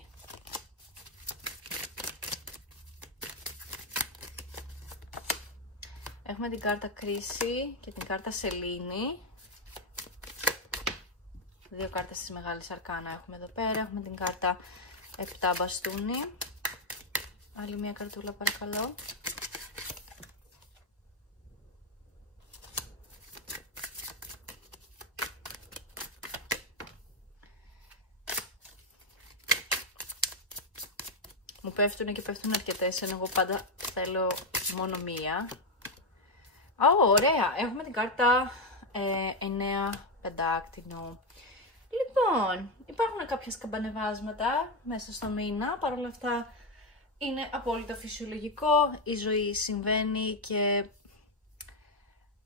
έχουμε την κάρτα κρίση και την κάρτα σελήνη. Δύο κάρτες της Μεγάλης Αρκάνα έχουμε εδώ πέρα. Έχουμε την κάρτα 7 μπαστούνι. Άλλη μια καρτούλα παρακαλώ. Μου πέφτουν και πέφτουν αρκετές, ενώ εγώ πάντα θέλω μόνο μία. Ωραία! Έχουμε την κάρτα 9 πεντάκτηνο. Λοιπόν, υπάρχουν κάποια σκαμπανεβάσματα μέσα στο μήνα, παρ' όλα αυτά είναι απόλυτα φυσιολογικό, η ζωή συμβαίνει και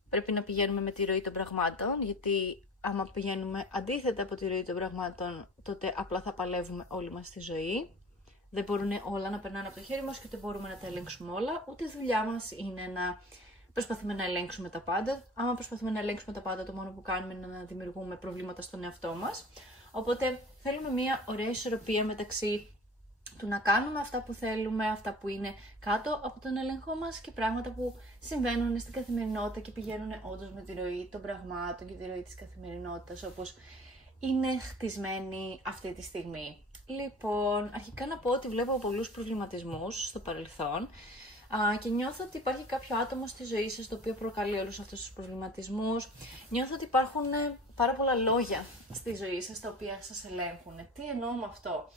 πρέπει να πηγαίνουμε με τη ροή των πραγμάτων, γιατί άμα πηγαίνουμε αντίθετα από τη ροή των πραγμάτων, τότε απλά θα παλεύουμε όλοι μας στη ζωή. Δεν μπορούν όλα να περνάνε από το χέρι μας και ούτε μπορούμε να τα ελέγξουμε όλα, ούτε η δουλειά μας είναι να προσπαθούμε να ελέγξουμε τα πάντα. Άμα προσπαθούμε να ελέγξουμε τα πάντα, το μόνο που κάνουμε είναι να δημιουργούμε προβλήματα στον εαυτό μας. Οπότε θέλουμε μια ωραία ισορροπία μεταξύ του να κάνουμε αυτά που θέλουμε, αυτά που είναι κάτω από τον έλεγχό μας και πράγματα που συμβαίνουν στην καθημερινότητα και πηγαίνουν όντως με τη ροή των πραγμάτων και τη ροή της καθημερινότητας, όπως είναι χτισμένη αυτή τη στιγμή. Λοιπόν, αρχικά να πω ότι βλέπω πολλούς προβληματισμούς στο παρελθόν και νιώθω ότι υπάρχει κάποιο άτομο στη ζωή σας το οποίο προκαλεί όλους αυτούς τους προβληματισμούς. Νιώθω ότι υπάρχουν πάρα πολλά λόγια στη ζωή σας τα οποία σας ελέγχουν. Τι εννοώ με αυτό?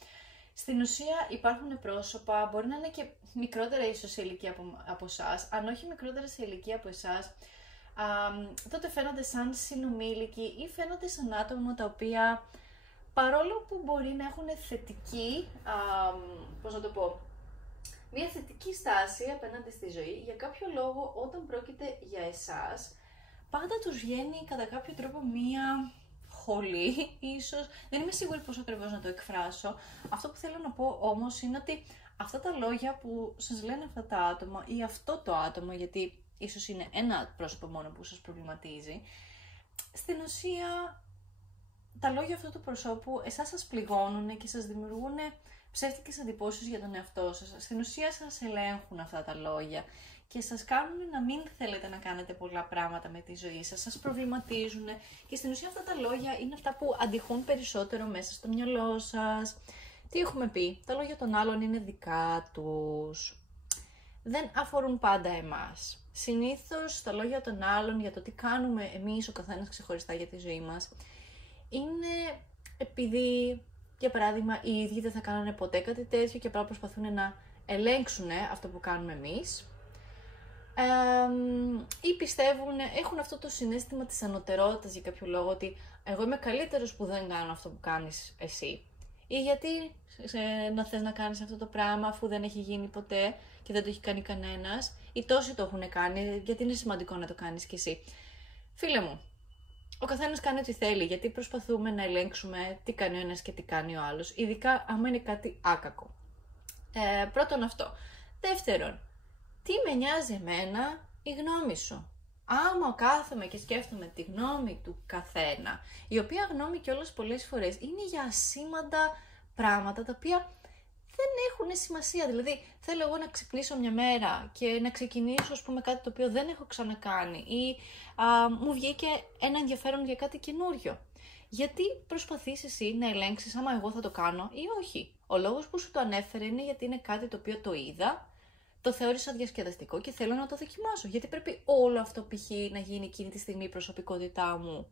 Στην ουσία υπάρχουν πρόσωπα, μπορεί να είναι και μικρότερα ίσως σε ηλικία από εσάς, αν όχι μικρότερα σε ηλικία από εσάς, τότε φαίνονται σαν συνομήλικοι ή φαίνονται σαν άτομα τα οποία, παρόλο που μπορεί να έχουν θετική, πώς να το πω, μια θετική στάση απέναντι στη ζωή, για κάποιο λόγο όταν πρόκειται για εσάς, πάντα τους βγαίνει κατά κάποιο τρόπο μια χολή, ίσως, δεν είμαι σίγουρη πώς ακριβώς να το εκφράσω. Αυτό που θέλω να πω όμως είναι ότι αυτά τα λόγια που σας λένε αυτά τα άτομα ή αυτό το άτομο, γιατί ίσως είναι ένα πρόσωπο μόνο που σας προβληματίζει, στην ουσία τα λόγια αυτού του προσώπου εσάς σας πληγώνουν και σας δημιουργούν ψεύτικες εντυπώσεις για τον εαυτό σας. Στην ουσία σας ελέγχουν αυτά τα λόγια και σας κάνουν να μην θέλετε να κάνετε πολλά πράγματα με τη ζωή σας, σας προβληματίζουν και στην ουσία αυτά τα λόγια είναι αυτά που αντιχούν περισσότερο μέσα στο μυαλό σας. Τι έχουμε πει? Τα λόγια των άλλων είναι δικά τους. Δεν αφορούν πάντα εμάς. Συνήθως τα λόγια των άλλων για το τι κάνουμε εμείς ο καθένας ξεχωριστά για τη ζωή μας είναι επειδή, για παράδειγμα, οι ίδιοι δεν θα κάνανε ποτέ κάτι τέτοιο και απλά προσπαθούν να ελέγξουν αυτό που κάνουμε εμείς. Ή πιστεύουν, έχουν αυτό το συναίσθημα της ανωτερότητας για κάποιο λόγο, ότι εγώ είμαι καλύτερος που δεν κάνω αυτό που κάνεις εσύ. Ή γιατί να θες να κάνεις αυτό το πράγμα αφού δεν έχει γίνει ποτέ και δεν το έχει κάνει κανένας, ή τόσοι το έχουν κάνει, γιατί είναι σημαντικό να το κάνεις κι εσύ. Φίλε μου, ο καθένας κάνει ό,τι θέλει, γιατί προσπαθούμε να ελέγξουμε τι κάνει ο ένας και τι κάνει ο άλλος, ειδικά άμα είναι κάτι άκακο. Πρώτον αυτό. Δεύτερον, τι με νοιάζει εμένα η γνώμη σου? Άμα κάθομαι και σκέφτομαι τη γνώμη του καθένα, η οποία γνώμη κιόλας πολλές φορές είναι για ασήμαντα πράγματα τα οποία δεν έχουν σημασία. Δηλαδή, θέλω εγώ να ξυπνήσω μια μέρα και να ξεκινήσω, ας πούμε, κάτι το οποίο δεν έχω ξανακάνει ή μου βγήκε ένα ενδιαφέρον για κάτι καινούριο. Γιατί προσπαθείς εσύ να ελέγξεις άμα εγώ θα το κάνω ή όχι? Ο λόγος που σου το ανέφερε είναι γιατί είναι κάτι το οποίο το είδα, το θεώρησα διασκεδαστικό και θέλω να το δοκιμάσω. Γιατί πρέπει όλο αυτό π.χ. να γίνει εκείνη τη στιγμή η προσωπικότητά μου?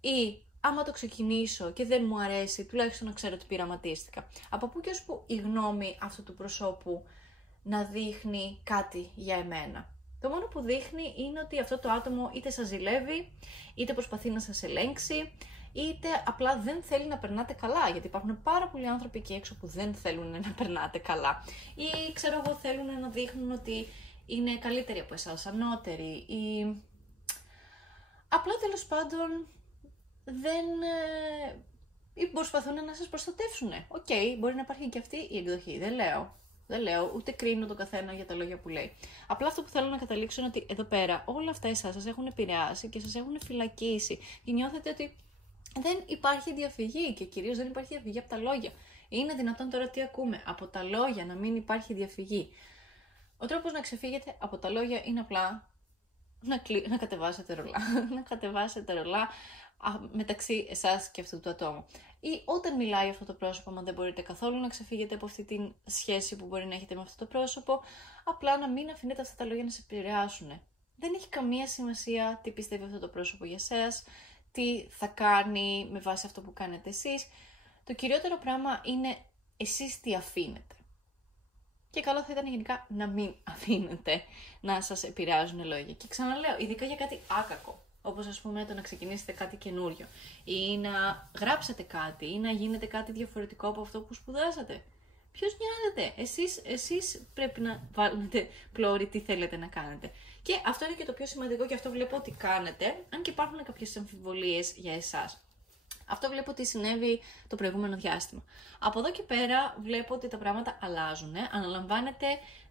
Ή άμα το ξεκινήσω και δεν μου αρέσει, τουλάχιστον να ξέρω ότι πειραματίστηκα. Από πού και ως που η γνώμη αυτού του προσώπου να δείχνει κάτι για εμένα? Το μόνο που δείχνει είναι ότι αυτό το άτομο είτε σας ζηλεύει, είτε προσπαθεί να σας ελέγξει, είτε απλά δεν θέλει να περνάτε καλά, γιατί υπάρχουν πάρα πολλοί άνθρωποι εκεί έξω που δεν θέλουν να περνάτε καλά. Ή ξέρω εγώ θέλουν να δείχνουν ότι είναι καλύτεροι από εσάς, ανώτεροι, ή απλά τέλος πάντων δεν ή προσπαθούν να σας προστατεύσουν. Οκ, μπορεί να υπάρχει και αυτή η εκδοχή, δεν λέω, ούτε κρίνω τον καθένα για τα λόγια που λέει. Απλά αυτό που θέλω να καταλήξω είναι ότι εδώ πέρα όλα αυτά εσάς σας έχουν επηρεάσει και σας έχουν φυλακίσει και νιώθετε ότι δεν υπάρχει διαφυγή και κυρίως δεν υπάρχει διαφυγή από τα λόγια. Είναι δυνατόν τώρα τι ακούμε? Από τα λόγια να μην υπάρχει διαφυγή. Ο τρόπος να ξεφύγετε από τα λόγια είναι απλά να κατεβάσετε ρολά. Να κατεβάσετε ρολά μεταξύ εσάς και αυτού του ατόμου. Ή όταν μιλάει αυτό το πρόσωπο, μα δεν μπορείτε καθόλου να ξεφύγετε από αυτή τη σχέση που μπορεί να έχετε με αυτό το πρόσωπο, απλά να μην αφήνετε αυτά τα λόγια να σε επηρεάσουν. Δεν έχει καμία σημασία τι πιστεύει αυτό το πρόσωπο για εσάς, τι θα κάνει με βάση αυτό που κάνετε εσείς. Το κυριότερο πράγμα είναι εσείς τι αφήνετε. Και καλό θα ήταν γενικά να μην αφήνετε να σας επηρεάζουν λόγια. Και ξαναλέω, ειδικά για κάτι άκακο. Όπως ας πούμε το να ξεκινήσετε κάτι καινούριο ή να γράψετε κάτι ή να γίνετε κάτι διαφορετικό από αυτό που σπουδάσατε. Ποιος νοιάζεται? Εσείς πρέπει να βάλετε πλώρη τι θέλετε να κάνετε. Και αυτό είναι και το πιο σημαντικό και αυτό βλέπω ότι κάνετε, αν και υπάρχουν κάποιες αμφιβολίες για εσάς. Αυτό βλέπω ότι συνέβη το προηγούμενο διάστημα. Από εδώ και πέρα βλέπω ότι τα πράγματα αλλάζουν. Αναλαμβάνετε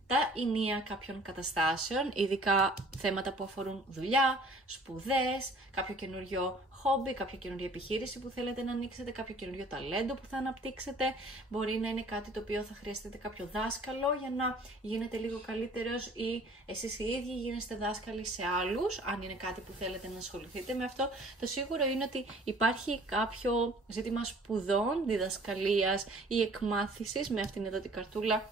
τα ηνία κάποιων καταστάσεων, ειδικά θέματα που αφορούν δουλειά, σπουδές, κάποιο καινούριο χόμπι, κάποια καινούργια επιχείρηση που θέλετε να ανοίξετε, κάποιο καινούριο ταλέντο που θα αναπτύξετε. Μπορεί να είναι κάτι το οποίο θα χρειαστείτε κάποιο δάσκαλο για να γίνετε λίγο καλύτερος ή εσείς οι ίδιοι γίνεστε δάσκαλοι σε άλλους, αν είναι κάτι που θέλετε να ασχοληθείτε με αυτό. Το σίγουρο είναι ότι υπάρχει κάποιο ζήτημα σπουδών, διδασκαλίας ή εκμάθησης με αυτήν εδώ την καρτούλα,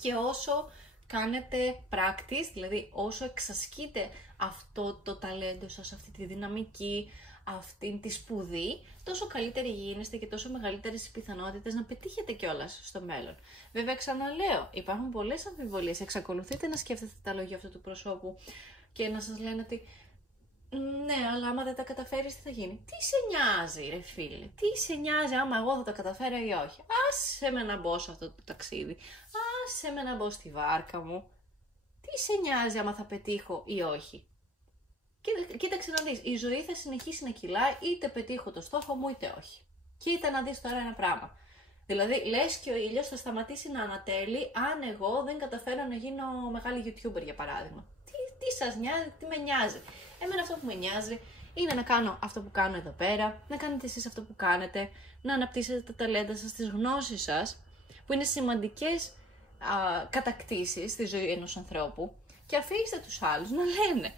και όσο κάνετε practice, δηλαδή όσο εξασκείτε αυτό το ταλέντο σας, αυτή τη δυναμική, αυτή τη σπουδή, τόσο καλύτεροι γίνεστε και τόσο μεγαλύτερες οι πιθανότητες να πετύχετε κιόλας στο μέλλον. Βέβαια, ξαναλέω, υπάρχουν πολλές αμφιβολίες. Εξακολουθείτε να σκέφτεστε τα λόγια αυτού του προσώπου και να σας λένε ότι ναι, αλλά άμα δεν τα καταφέρεις, τι θα γίνει? Τι σε νοιάζει, ρε φίλε? Τι σε νοιάζει άμα εγώ θα τα καταφέρω ή όχι? Άσε με να μπω σε αυτό το ταξίδι. Άσε με να μπω στη βάρκα μου. Τι σε νοιάζει άμα θα πετύχω ή όχι? Κοίταξε να δεις, η ζωή θα συνεχίσει να κυλάει, είτε πετύχω το στόχο μου είτε όχι. Κοίτα να δεις τώρα ένα πράγμα. Δηλαδή, λες και ο ήλιος θα σταματήσει να ανατέλει αν εγώ δεν καταφέρω να γίνω μεγάλη YouTuber, για παράδειγμα. Τι σας νοιάζει, τι με νοιάζει? Εμένα αυτό που με νοιάζει είναι να κάνω αυτό που κάνω εδώ πέρα, να κάνετε εσείς αυτό που κάνετε, να αναπτύσσετε τα ταλέντα σας, τις γνώσεις σας, που είναι σημαντικές κατακτήσεις στη ζωή ενός ανθρώπου, και αφήστε τους άλλους να λένε.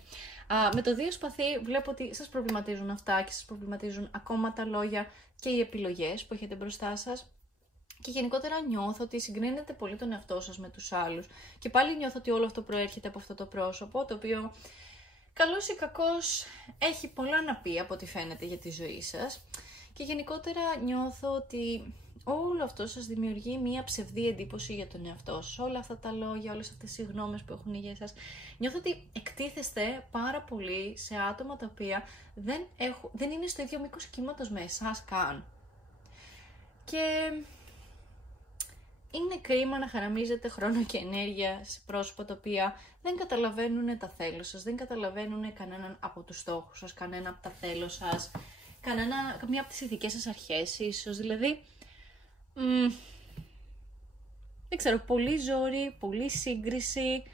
Με το δύο σπαθί βλέπω ότι σας προβληματίζουν αυτά και σας προβληματίζουν ακόμα τα λόγια και οι επιλογές που έχετε μπροστά σας. Και γενικότερα νιώθω ότι συγκρίνετε πολύ τον εαυτό σας με τους άλλους. Και πάλι νιώθω ότι όλο αυτό προέρχεται από αυτό το πρόσωπο, το οποίο καλώς ή κακώς έχει πολλά να πει από ό,τι φαίνεται για τη ζωή σας. Και γενικότερα νιώθω ότι όλο αυτό σας δημιουργεί μία ψευδή εντύπωση για τον εαυτό σας. Όλα αυτά τα λόγια, όλες αυτές οι γνώμες που έχουν για εσάς. Νιώθω ότι εκτίθεστε πάρα πολύ σε άτομα τα οποία δεν είναι στο ίδιο μήκος κύματος με εσάς καν. Και είναι κρίμα να χαραμίζετε χρόνο και ενέργεια σε πρόσωπα τα οποία δεν καταλαβαίνουν τα θέλω σας, δεν καταλαβαίνουν κανέναν από τους στόχους σας, κανένα από τα θέλω σας, καμία από τις ηθικές σας αρχές ίσως. Δηλαδή, δεν ξέρω, πολύ ζόρι, πολύ σύγκριση,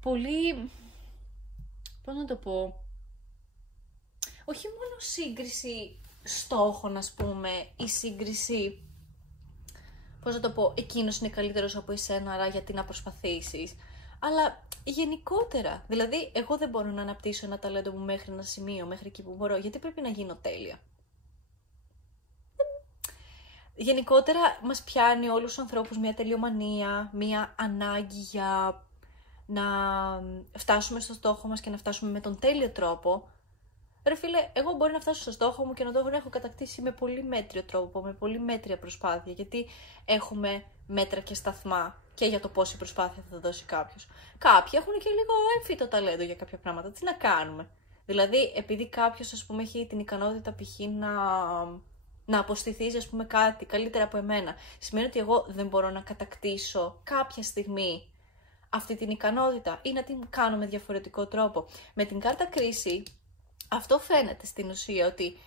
πολύ, πώς να το πω, όχι μόνο σύγκριση στόχων, ας πούμε, ή σύγκριση, πώς να το πω, εκείνος είναι καλύτερος από εσένα, άρα γιατί να προσπαθήσεις, αλλά γενικότερα. Δηλαδή, εγώ δεν μπορώ να αναπτύσσω ένα ταλέντο μου μέχρι ένα σημείο, μέχρι εκεί που μπορώ, γιατί πρέπει να γίνω τέλεια. Γενικότερα μας πιάνει όλους τους ανθρώπους μια τελειομανία, μια ανάγκη για να φτάσουμε στο στόχο μας και να φτάσουμε με τον τέλειο τρόπο. Ρε φίλε, εγώ μπορεί να φτάσω στο στόχο μου και να το έχω κατακτήσει με πολύ μέτριο τρόπο, με πολύ μέτρια προσπάθεια, γιατί έχουμε μέτρα και σταθμά και για το πόση προσπάθεια θα δώσει κάποιος. Κάποιοι έχουν και λίγο έμφυτο ταλέντο για κάποια πράγματα, τι να κάνουμε? Δηλαδή, επειδή κάποιος, ας πούμε, έχει την ικανότητα π.χ. να αποστηθείς, ας πούμε, κάτι καλύτερα από εμένα, σημαίνει ότι εγώ δεν μπορώ να κατακτήσω κάποια στιγμή αυτή την ικανότητα ή να την κάνω με διαφορετικό τρόπο. Με την κάρτα κρίση, αυτό φαίνεται στην ουσία, ότι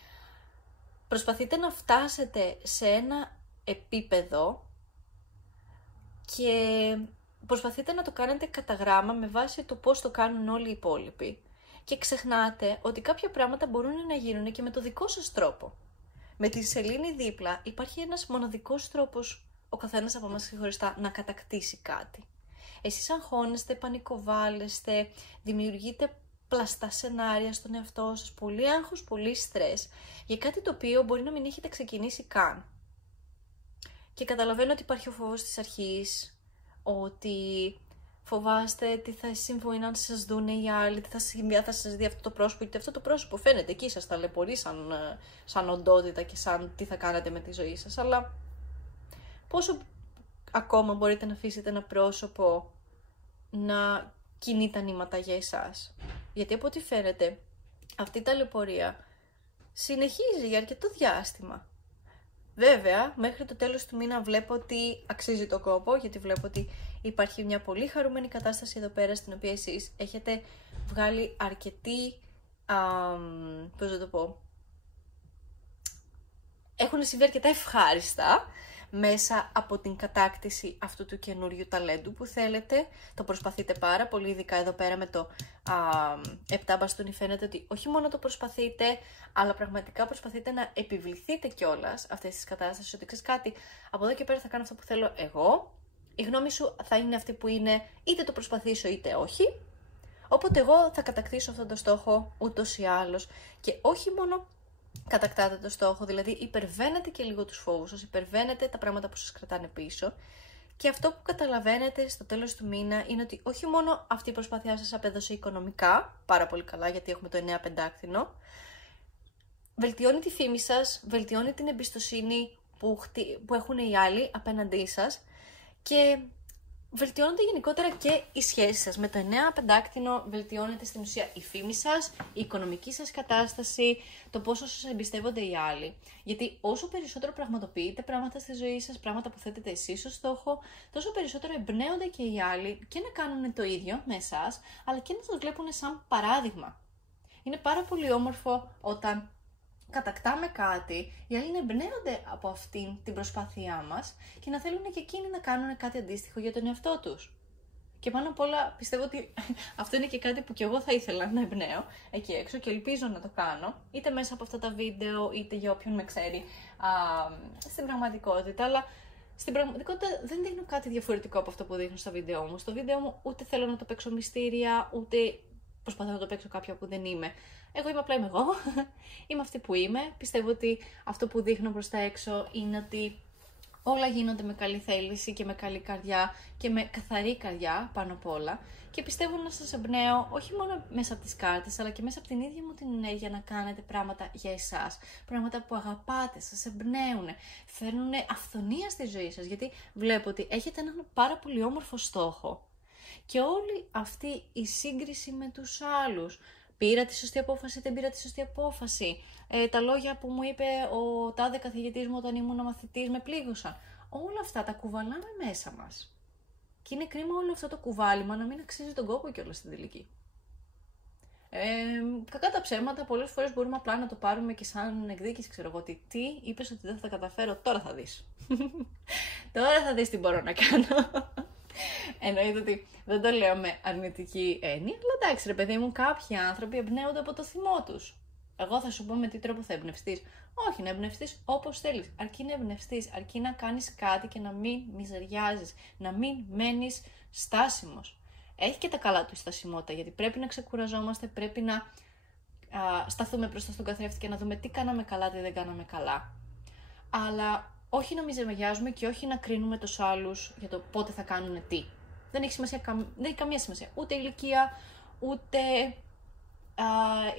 προσπαθείτε να φτάσετε σε ένα επίπεδο και προσπαθείτε να το κάνετε κατά γράμμα με βάση το πώς το κάνουν όλοι οι υπόλοιποι. Και ξεχνάτε ότι κάποια πράγματα μπορούν να γίνουν και με το δικό σας τρόπο. Με τη σελήνη δίπλα υπάρχει ένας μοναδικός τρόπος ο καθένας από εμάς ξεχωριστά να κατακτήσει κάτι. Εσείς αγχώνεστε, πανικοβάλλεστε, δημιουργείτε πλαστά σενάρια στον εαυτό σας, πολύ άγχος, πολύ στρες, για κάτι το οποίο μπορεί να μην έχετε ξεκινήσει καν. Και καταλαβαίνω ότι υπάρχει ο φόβος της αρχής, ότι φοβάστε τι θα συμβεί αν σας δούνε οι άλλοι, τι θα συμβεί αν θα σας δει αυτό το πρόσωπο, γιατί αυτό το πρόσωπο φαίνεται εκεί, σας ταλαιπωρεί σαν οντότητα και σαν τι θα κάνετε με τη ζωή σας, αλλά πόσο ακόμα μπορείτε να αφήσετε ένα πρόσωπο να κινεί τα νήματα για εσάς? Γιατί από ό,τι φαίνεται αυτή η ταλαιπωρία συνεχίζει για αρκετό διάστημα. Βέβαια, μέχρι το τέλος του μήνα βλέπω ότι αξίζει το κόπο, γιατί βλέπω ότι υπάρχει μια πολύ χαρούμενη κατάσταση εδώ πέρα, στην οποία εσείς έχετε βγάλει αρκετή, πώς να το πω, έχουν συμβεί αρκετά ευχάριστα μέσα από την κατάκτηση αυτού του καινούριου ταλέντου που θέλετε. Το προσπαθείτε πάρα πολύ, ειδικά εδώ πέρα με το 7 μπαστούνι φαίνεται ότι όχι μόνο το προσπαθείτε, αλλά πραγματικά προσπαθείτε να επιβληθείτε κιόλας αυτές τις κατάστασεις, ότι ξέρεις κάτι, από εδώ και πέρα θα κάνω αυτό που θέλω εγώ, η γνώμη σου θα είναι αυτή που είναι, είτε το προσπαθήσω είτε όχι, οπότε εγώ θα κατακτήσω αυτόν τον στόχο ούτως ή άλλως. Και όχι μόνο κατακτάτε το στόχο, δηλαδή υπερβαίνετε και λίγο τους φόβους σας, υπερβαίνετε τα πράγματα που σας κρατάνε πίσω, και αυτό που καταλαβαίνετε στο τέλος του μήνα είναι ότι όχι μόνο αυτή η προσπάθειά σας απέδωσε οικονομικά πάρα πολύ καλά, γιατί έχουμε το 9 πεντάκτηνο, βελτιώνει τη φήμη σας, βελτιώνει την εμπιστοσύνη που έχουν οι άλλοι απέναντί σας και βελτιώνονται γενικότερα και οι σχέσεις σας. Με το 9 πεντάκτηνο βελτιώνεται στην ουσία η φήμη σας, η οικονομική σας κατάσταση, το πόσο σας εμπιστεύονται οι άλλοι. Γιατί όσο περισσότερο πραγματοποιείτε πράγματα στη ζωή σας, πράγματα που θέτετε εσείς ως στόχο, τόσο περισσότερο εμπνέονται και οι άλλοι και να κάνουν το ίδιο με εσάς, αλλά και να σας βλέπουν σαν παράδειγμα. Είναι πάρα πολύ όμορφο όταν κατακτάμε κάτι, οι άλλοι να εμπνέονται από αυτήν την προσπάθειά μας και να θέλουν και εκείνοι να κάνουν κάτι αντίστοιχο για τον εαυτό τους. Και πάνω απ' όλα πιστεύω ότι αυτό είναι και κάτι που κι εγώ θα ήθελα να εμπνέω εκεί έξω και ελπίζω να το κάνω, είτε μέσα από αυτά τα βίντεο, είτε για όποιον με ξέρει στην πραγματικότητα. Αλλά στην πραγματικότητα δεν δείχνω κάτι διαφορετικό από αυτό που δείχνω στα βίντεο μου. Στο βίντεο μου ούτε θέλω να το παίξω μυστήρια, ούτε προσπαθώ να το παίξω κάποια που δεν είμαι. Εγώ είμαι απλά εγώ, είμαι αυτή που είμαι. Πιστεύω ότι αυτό που δείχνω προς τα έξω είναι ότι όλα γίνονται με καλή θέληση και με καλή καρδιά και με καθαρή καρδιά πάνω απ' όλα. Και πιστεύω να σας εμπνέω όχι μόνο μέσα από τις κάρτες, αλλά και μέσα από την ίδια μου την ενέργεια να κάνετε πράγματα για εσάς. Πράγματα που αγαπάτε, σας εμπνέουν, φέρνουν αυθονία στη ζωή σας. Γιατί βλέπω ότι έχετε έναν πάρα πολύ όμορφο στόχο. Και όλη αυτή η σύγκριση με τους άλλους, πήρα τη σωστή απόφαση, δεν πήρα τη σωστή απόφαση, τα λόγια που μου είπε ο τάδε καθηγητής μου όταν ήμουν μαθητής με πλήγωσαν. Όλα αυτά τα κουβαλάμε μέσα μας. Και είναι κρίμα όλο αυτό το κουβάλιμα να μην αξίζει τον κόπο κιόλας στην τελική. Κακά τα ψέματα, πολλές φορές μπορούμε απλά να το πάρουμε και σαν εκδίκηση, ξέρω εγώ, ότι τι είπες ότι δεν θα τα καταφέρω, τώρα θα δεις. Τώρα θα δεις τι μπορώ να κάνω. Εννοείται ότι δεν το λέω με αρνητική έννοια, αλλά εντάξει ρε παιδί μου, κάποιοι άνθρωποι εμπνέονται από το θυμό τους. Εγώ θα σου πω με τι τρόπο θα εμπνευστείς. Όχι, να εμπνευστείς όπως θέλεις. Αρκεί να εμπνευστείς, αρκεί να κάνεις κάτι και να μην μιζεριάζεις, να μην μένεις στάσιμος. Έχει και τα καλά του η στασιμότητα, γιατί πρέπει να ξεκουραζόμαστε, πρέπει να σταθούμε μπροστά στον καθρέφτη και να δούμε τι κάναμε καλά, τι δεν κάναμε καλά. Αλλά όχι να μιζεριάζουμε και όχι να κρίνουμε τους άλλους για το πότε θα κάνουν τι. Δεν έχει σημασία, δεν έχει καμία σημασία. Ούτε η ηλικία, ούτε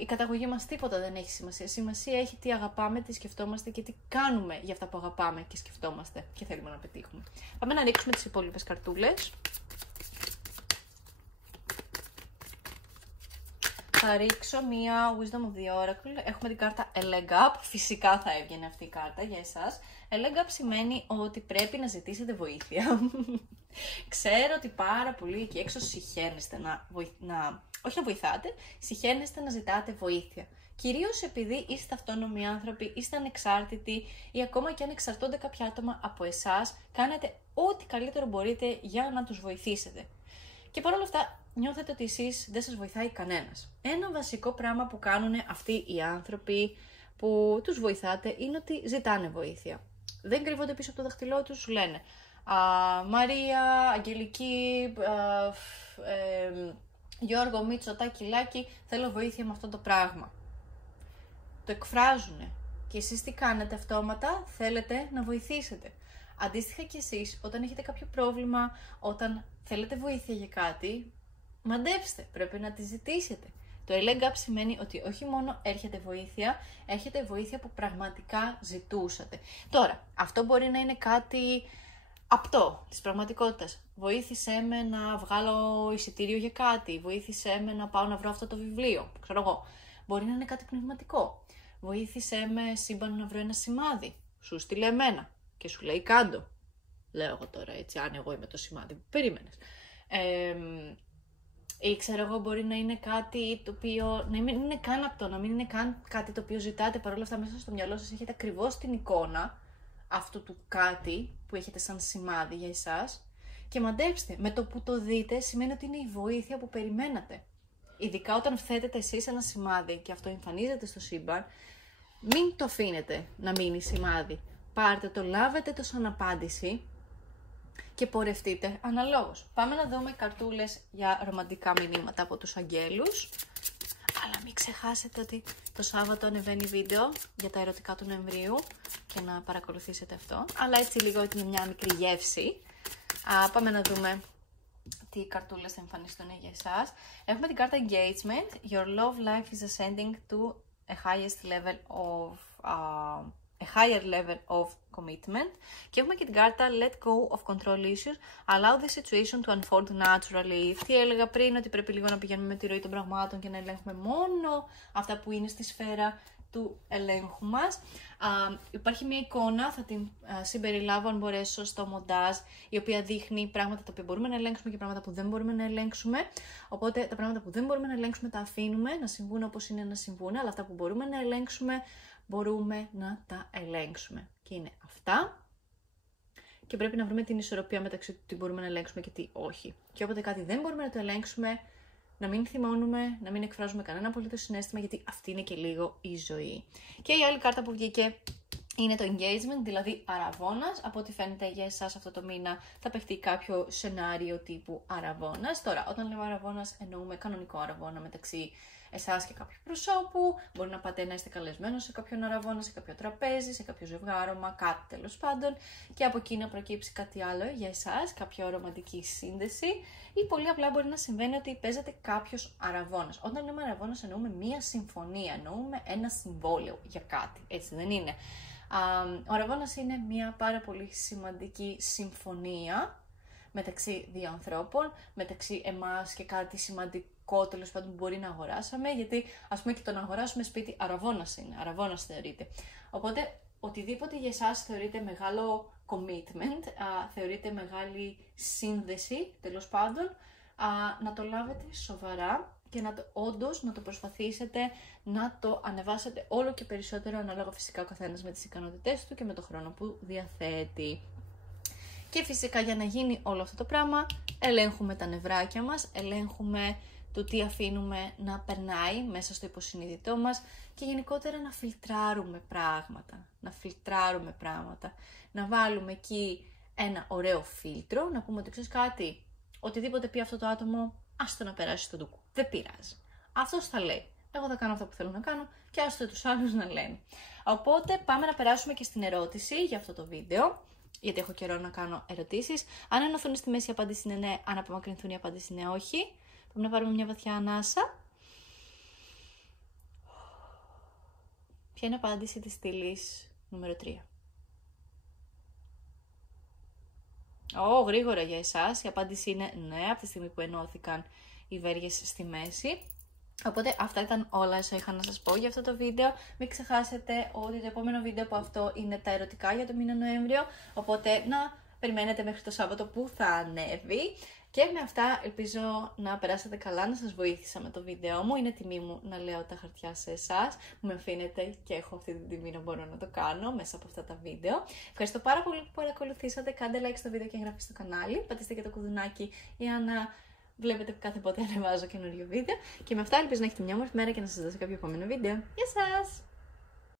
η καταγωγή μας, τίποτα δεν έχει σημασία. Σημασία έχει τι αγαπάμε, τι σκεφτόμαστε και τι κάνουμε για αυτά που αγαπάμε και σκεφτόμαστε και θέλουμε να πετύχουμε. Πάμε να ρίξουμε τις υπόλοιπες καρτούλες. Θα ρίξω μία Wisdom of the Oracle. Έχουμε την κάρτα A Leg Up. Φυσικά θα έβγαινε αυτή η κάρτα για εσάς. A Leg Up σημαίνει ότι πρέπει να ζητήσετε βοήθεια. Ξέρω ότι πάρα πολύ εκεί έξω συχαίνεστε όχι να βοηθάτε, συχαίνεστε να ζητάτε βοήθεια. Κυρίως επειδή είστε αυτόνομοι άνθρωποι, είστε ανεξάρτητοι ή ακόμα και αν εξαρτώνται κάποια άτομα από εσάς, κάνετε ό,τι καλύτερο μπορείτε για να τους βοηθήσετε. Και παρόλα αυτά νιώθετε ότι εσείς δεν σας βοηθάει κανένας. Ένα βασικό πράγμα που κάνουν αυτοί οι άνθρωποι που τους βοηθάτε είναι ότι ζητάνε βοήθεια. Δεν κρύβονται πίσω από το δαχτυλό τους, σου λένε Μαρία, Αγγελική, Γιώργο, Μίτσο, Τάκη, Λάκη, θέλω βοήθεια με αυτό το πράγμα. Το εκφράζουν. Και εσείς τι κάνετε αυτόματα, θέλετε να βοηθήσετε. Αντίστοιχα και εσείς, όταν έχετε κάποιο πρόβλημα, όταν θέλετε βοήθεια για κάτι, μαντέψτε, πρέπει να τη ζητήσετε. Το leg up σημαίνει ότι όχι μόνο έρχεται βοήθεια που πραγματικά ζητούσατε. Τώρα, αυτό μπορεί να είναι κάτι απτό της πραγματικότητας. Βοήθησέ με να βγάλω εισιτήριο για κάτι, βοήθησέ με να πάω να βρω αυτό το βιβλίο, ξέρω εγώ. Μπορεί να είναι κάτι πνευματικό. Βοήθησέ με σύμπαν να βρω ένα σημάδι. Σου στείλε εμένα και σου λέει κάντο. Λέω εγώ τώρα έτσι, αν εγώ είμαι το σημάδι που περίμενες. Ή ξέρω εγώ, μπορεί να είναι κάτι το οποίο να μην είναι καν απτό, να μην είναι καν κάτι το οποίο ζητάτε, παρόλα αυτά μέσα στο μυαλό σας έχετε ακριβώς την εικόνα αυτού του κάτι που έχετε σαν σημάδι για εσάς και μαντέψτε, με το που το δείτε σημαίνει ότι είναι η βοήθεια που περιμένατε. Ειδικά όταν θέτετε εσείς ένα σημάδι και αυτό εμφανίζεται στο σύμπαν, μην το αφήνετε να μείνει σημάδι. Πάρτε το, λάβετε το σαν απάντηση και πορευτείτε αναλόγως. Πάμε να δούμε καρτούλες για ρομαντικά μηνύματα από τους αγγέλους. Αλλά μην ξεχάσετε ότι το Σάββατο ανεβαίνει βίντεο για τα ερωτικά του Νοεμβρίου και να παρακολουθήσετε αυτό. Αλλά έτσι λίγο είναι μια μικρή γεύση. Πάμε να δούμε τι καρτούλες θα εμφανιστούν για εσάς. Έχουμε την κάρτα Engagement. Your love life is ascending to a higher level of commitment. Και έχουμε και την κάρτα Let go of control issues. Allow the situation to unfold naturally. Τι έλεγα πριν, ότι πρέπει λίγο να πηγαίνουμε με τη ροή των πραγμάτων και να ελέγχουμε μόνο αυτά που είναι στη σφαίρα του ελέγχου μας. Υπάρχει μια εικόνα, θα την συμπεριλάβω αν μπορέσω στο μοντάζ, η οποία δείχνει πράγματα τα οποία μπορούμε να ελέγξουμε και πράγματα που δεν μπορούμε να ελέγξουμε. Οπότε τα πράγματα που δεν μπορούμε να ελέγξουμε τα αφήνουμε να συμβούν όπως είναι να συμβούν, αλλά αυτά που μπορούμε να ελέγξουμε μπορούμε να τα ελέγξουμε. Και είναι αυτά. Και πρέπει να βρούμε την ισορροπία μεταξύ του τι μπορούμε να ελέγξουμε και τι όχι. Και όποτε κάτι δεν μπορούμε να το ελέγξουμε, να μην θυμώνουμε, να μην εκφράζουμε κανένα απολύτως συναίσθημα, γιατί αυτή είναι και λίγο η ζωή. Και η άλλη κάρτα που βγήκε είναι το engagement, δηλαδή αραβώνας. Από ό,τι φαίνεται για εσάς αυτό το μήνα θα παιχτεί κάποιο σενάριο τύπου αραβώνας. Τώρα, όταν λέμε αραβώνας εννοούμε κανονικό αραβώνα μεταξύ εσάς και κάποιου προσώπου. Μπορεί να πάτε να είστε καλεσμένος σε κάποιον αραβώνα, σε κάποιο τραπέζι, σε κάποιο ζευγάρωμα, κάτι τέλος πάντων. Και από εκεί να προκύψει κάτι άλλο για εσάς, κάποια ρομαντική σύνδεση. Ή πολύ απλά μπορεί να συμβαίνει ότι παίζεται κάποιος αραβώνας. Όταν λέμε αραβώνας εννοούμε μία συμφωνία, εννοούμε ένα συμβόλαιο για κάτι. Έτσι δεν είναι? Ο αραβώνας είναι μία πάρα πολύ σημαντική συμφωνία μεταξύ δύο ανθρώπων, μεταξύ εμάς και κάτι σημαντικό τέλος πάντων που μπορεί να αγοράσαμε, γιατί ας πούμε και το να αγοράσουμε σπίτι αραβώνας είναι, αραβώνας θεωρείται. Οπότε οτιδήποτε για εσάς θεωρείται μεγάλο commitment, θεωρείται μεγάλη σύνδεση τέλος πάντων, να το λάβετε σοβαρά και όντως να το προσπαθήσετε να το ανεβάσετε όλο και περισσότερο, ανάλογα φυσικά ο καθένας με τις ικανότητές του και με το χρόνο που διαθέτει. Και φυσικά για να γίνει όλο αυτό το πράγμα ελέγχουμε τα νευράκια μας, ελέγχουμε το τι αφήνουμε να περνάει μέσα στο υποσυνείδητό μας και γενικότερα να φιλτράρουμε πράγματα, να βάλουμε εκεί ένα ωραίο φίλτρο, να πούμε ότι ξέρεις κάτι, οτιδήποτε πει αυτό το άτομο, άστο να περάσει στο ντουκού, δεν πειράζει. Αυτός θα λέει, εγώ θα κάνω αυτό που θέλω να κάνω και άστο τους άλλους να λένε. Οπότε πάμε να περάσουμε και στην ερώτηση για αυτό το βίντεο, γιατί έχω καιρό να κάνω ερωτήσεις. Αν ενωθούν στη μέση η απάντηση είναι ναι, αν απομακρυνθούν η απάντηση είναι όχι. Πάμε να πάρουμε μια βαθιά ανάσα. Ποια είναι η απάντηση της στήλης νούμερο 3? Γρήγορα για εσάς. Η απάντηση είναι ναι, από τη στιγμή που ενώθηκαν οι βέργες στη μέση. Οπότε αυτά ήταν όλα όσα είχα να σας πω για αυτό το βίντεο. Μην ξεχάσετε ότι το επόμενο βίντεο από αυτό είναι τα ερωτικά για το μήνα Νοέμβριο. Οπότε να περιμένετε μέχρι το Σάββατο που θα ανέβει. Και με αυτά ελπίζω να περάσετε καλά, να σας βοήθησα με το βίντεο μου. Είναι τιμή μου να λέω τα χαρτιά σε εσάς που με αφήνετε και έχω αυτή την τιμή να μπορώ να το κάνω μέσα από αυτά τα βίντεο. Ευχαριστώ πάρα πολύ που παρακολουθήσατε. Κάντε like στο βίντεο και εγγραφή στο κανάλι. Πατήστε και το κουδουνάκι για να βλέπετε κάθε πότε ανεβάζω καινούριο βίντεο. Και με αυτά ελπίζω να έχετε μια όμορφη μέρα και να σας δώσω κάποιο επόμενο βίντεο. Γεια σας!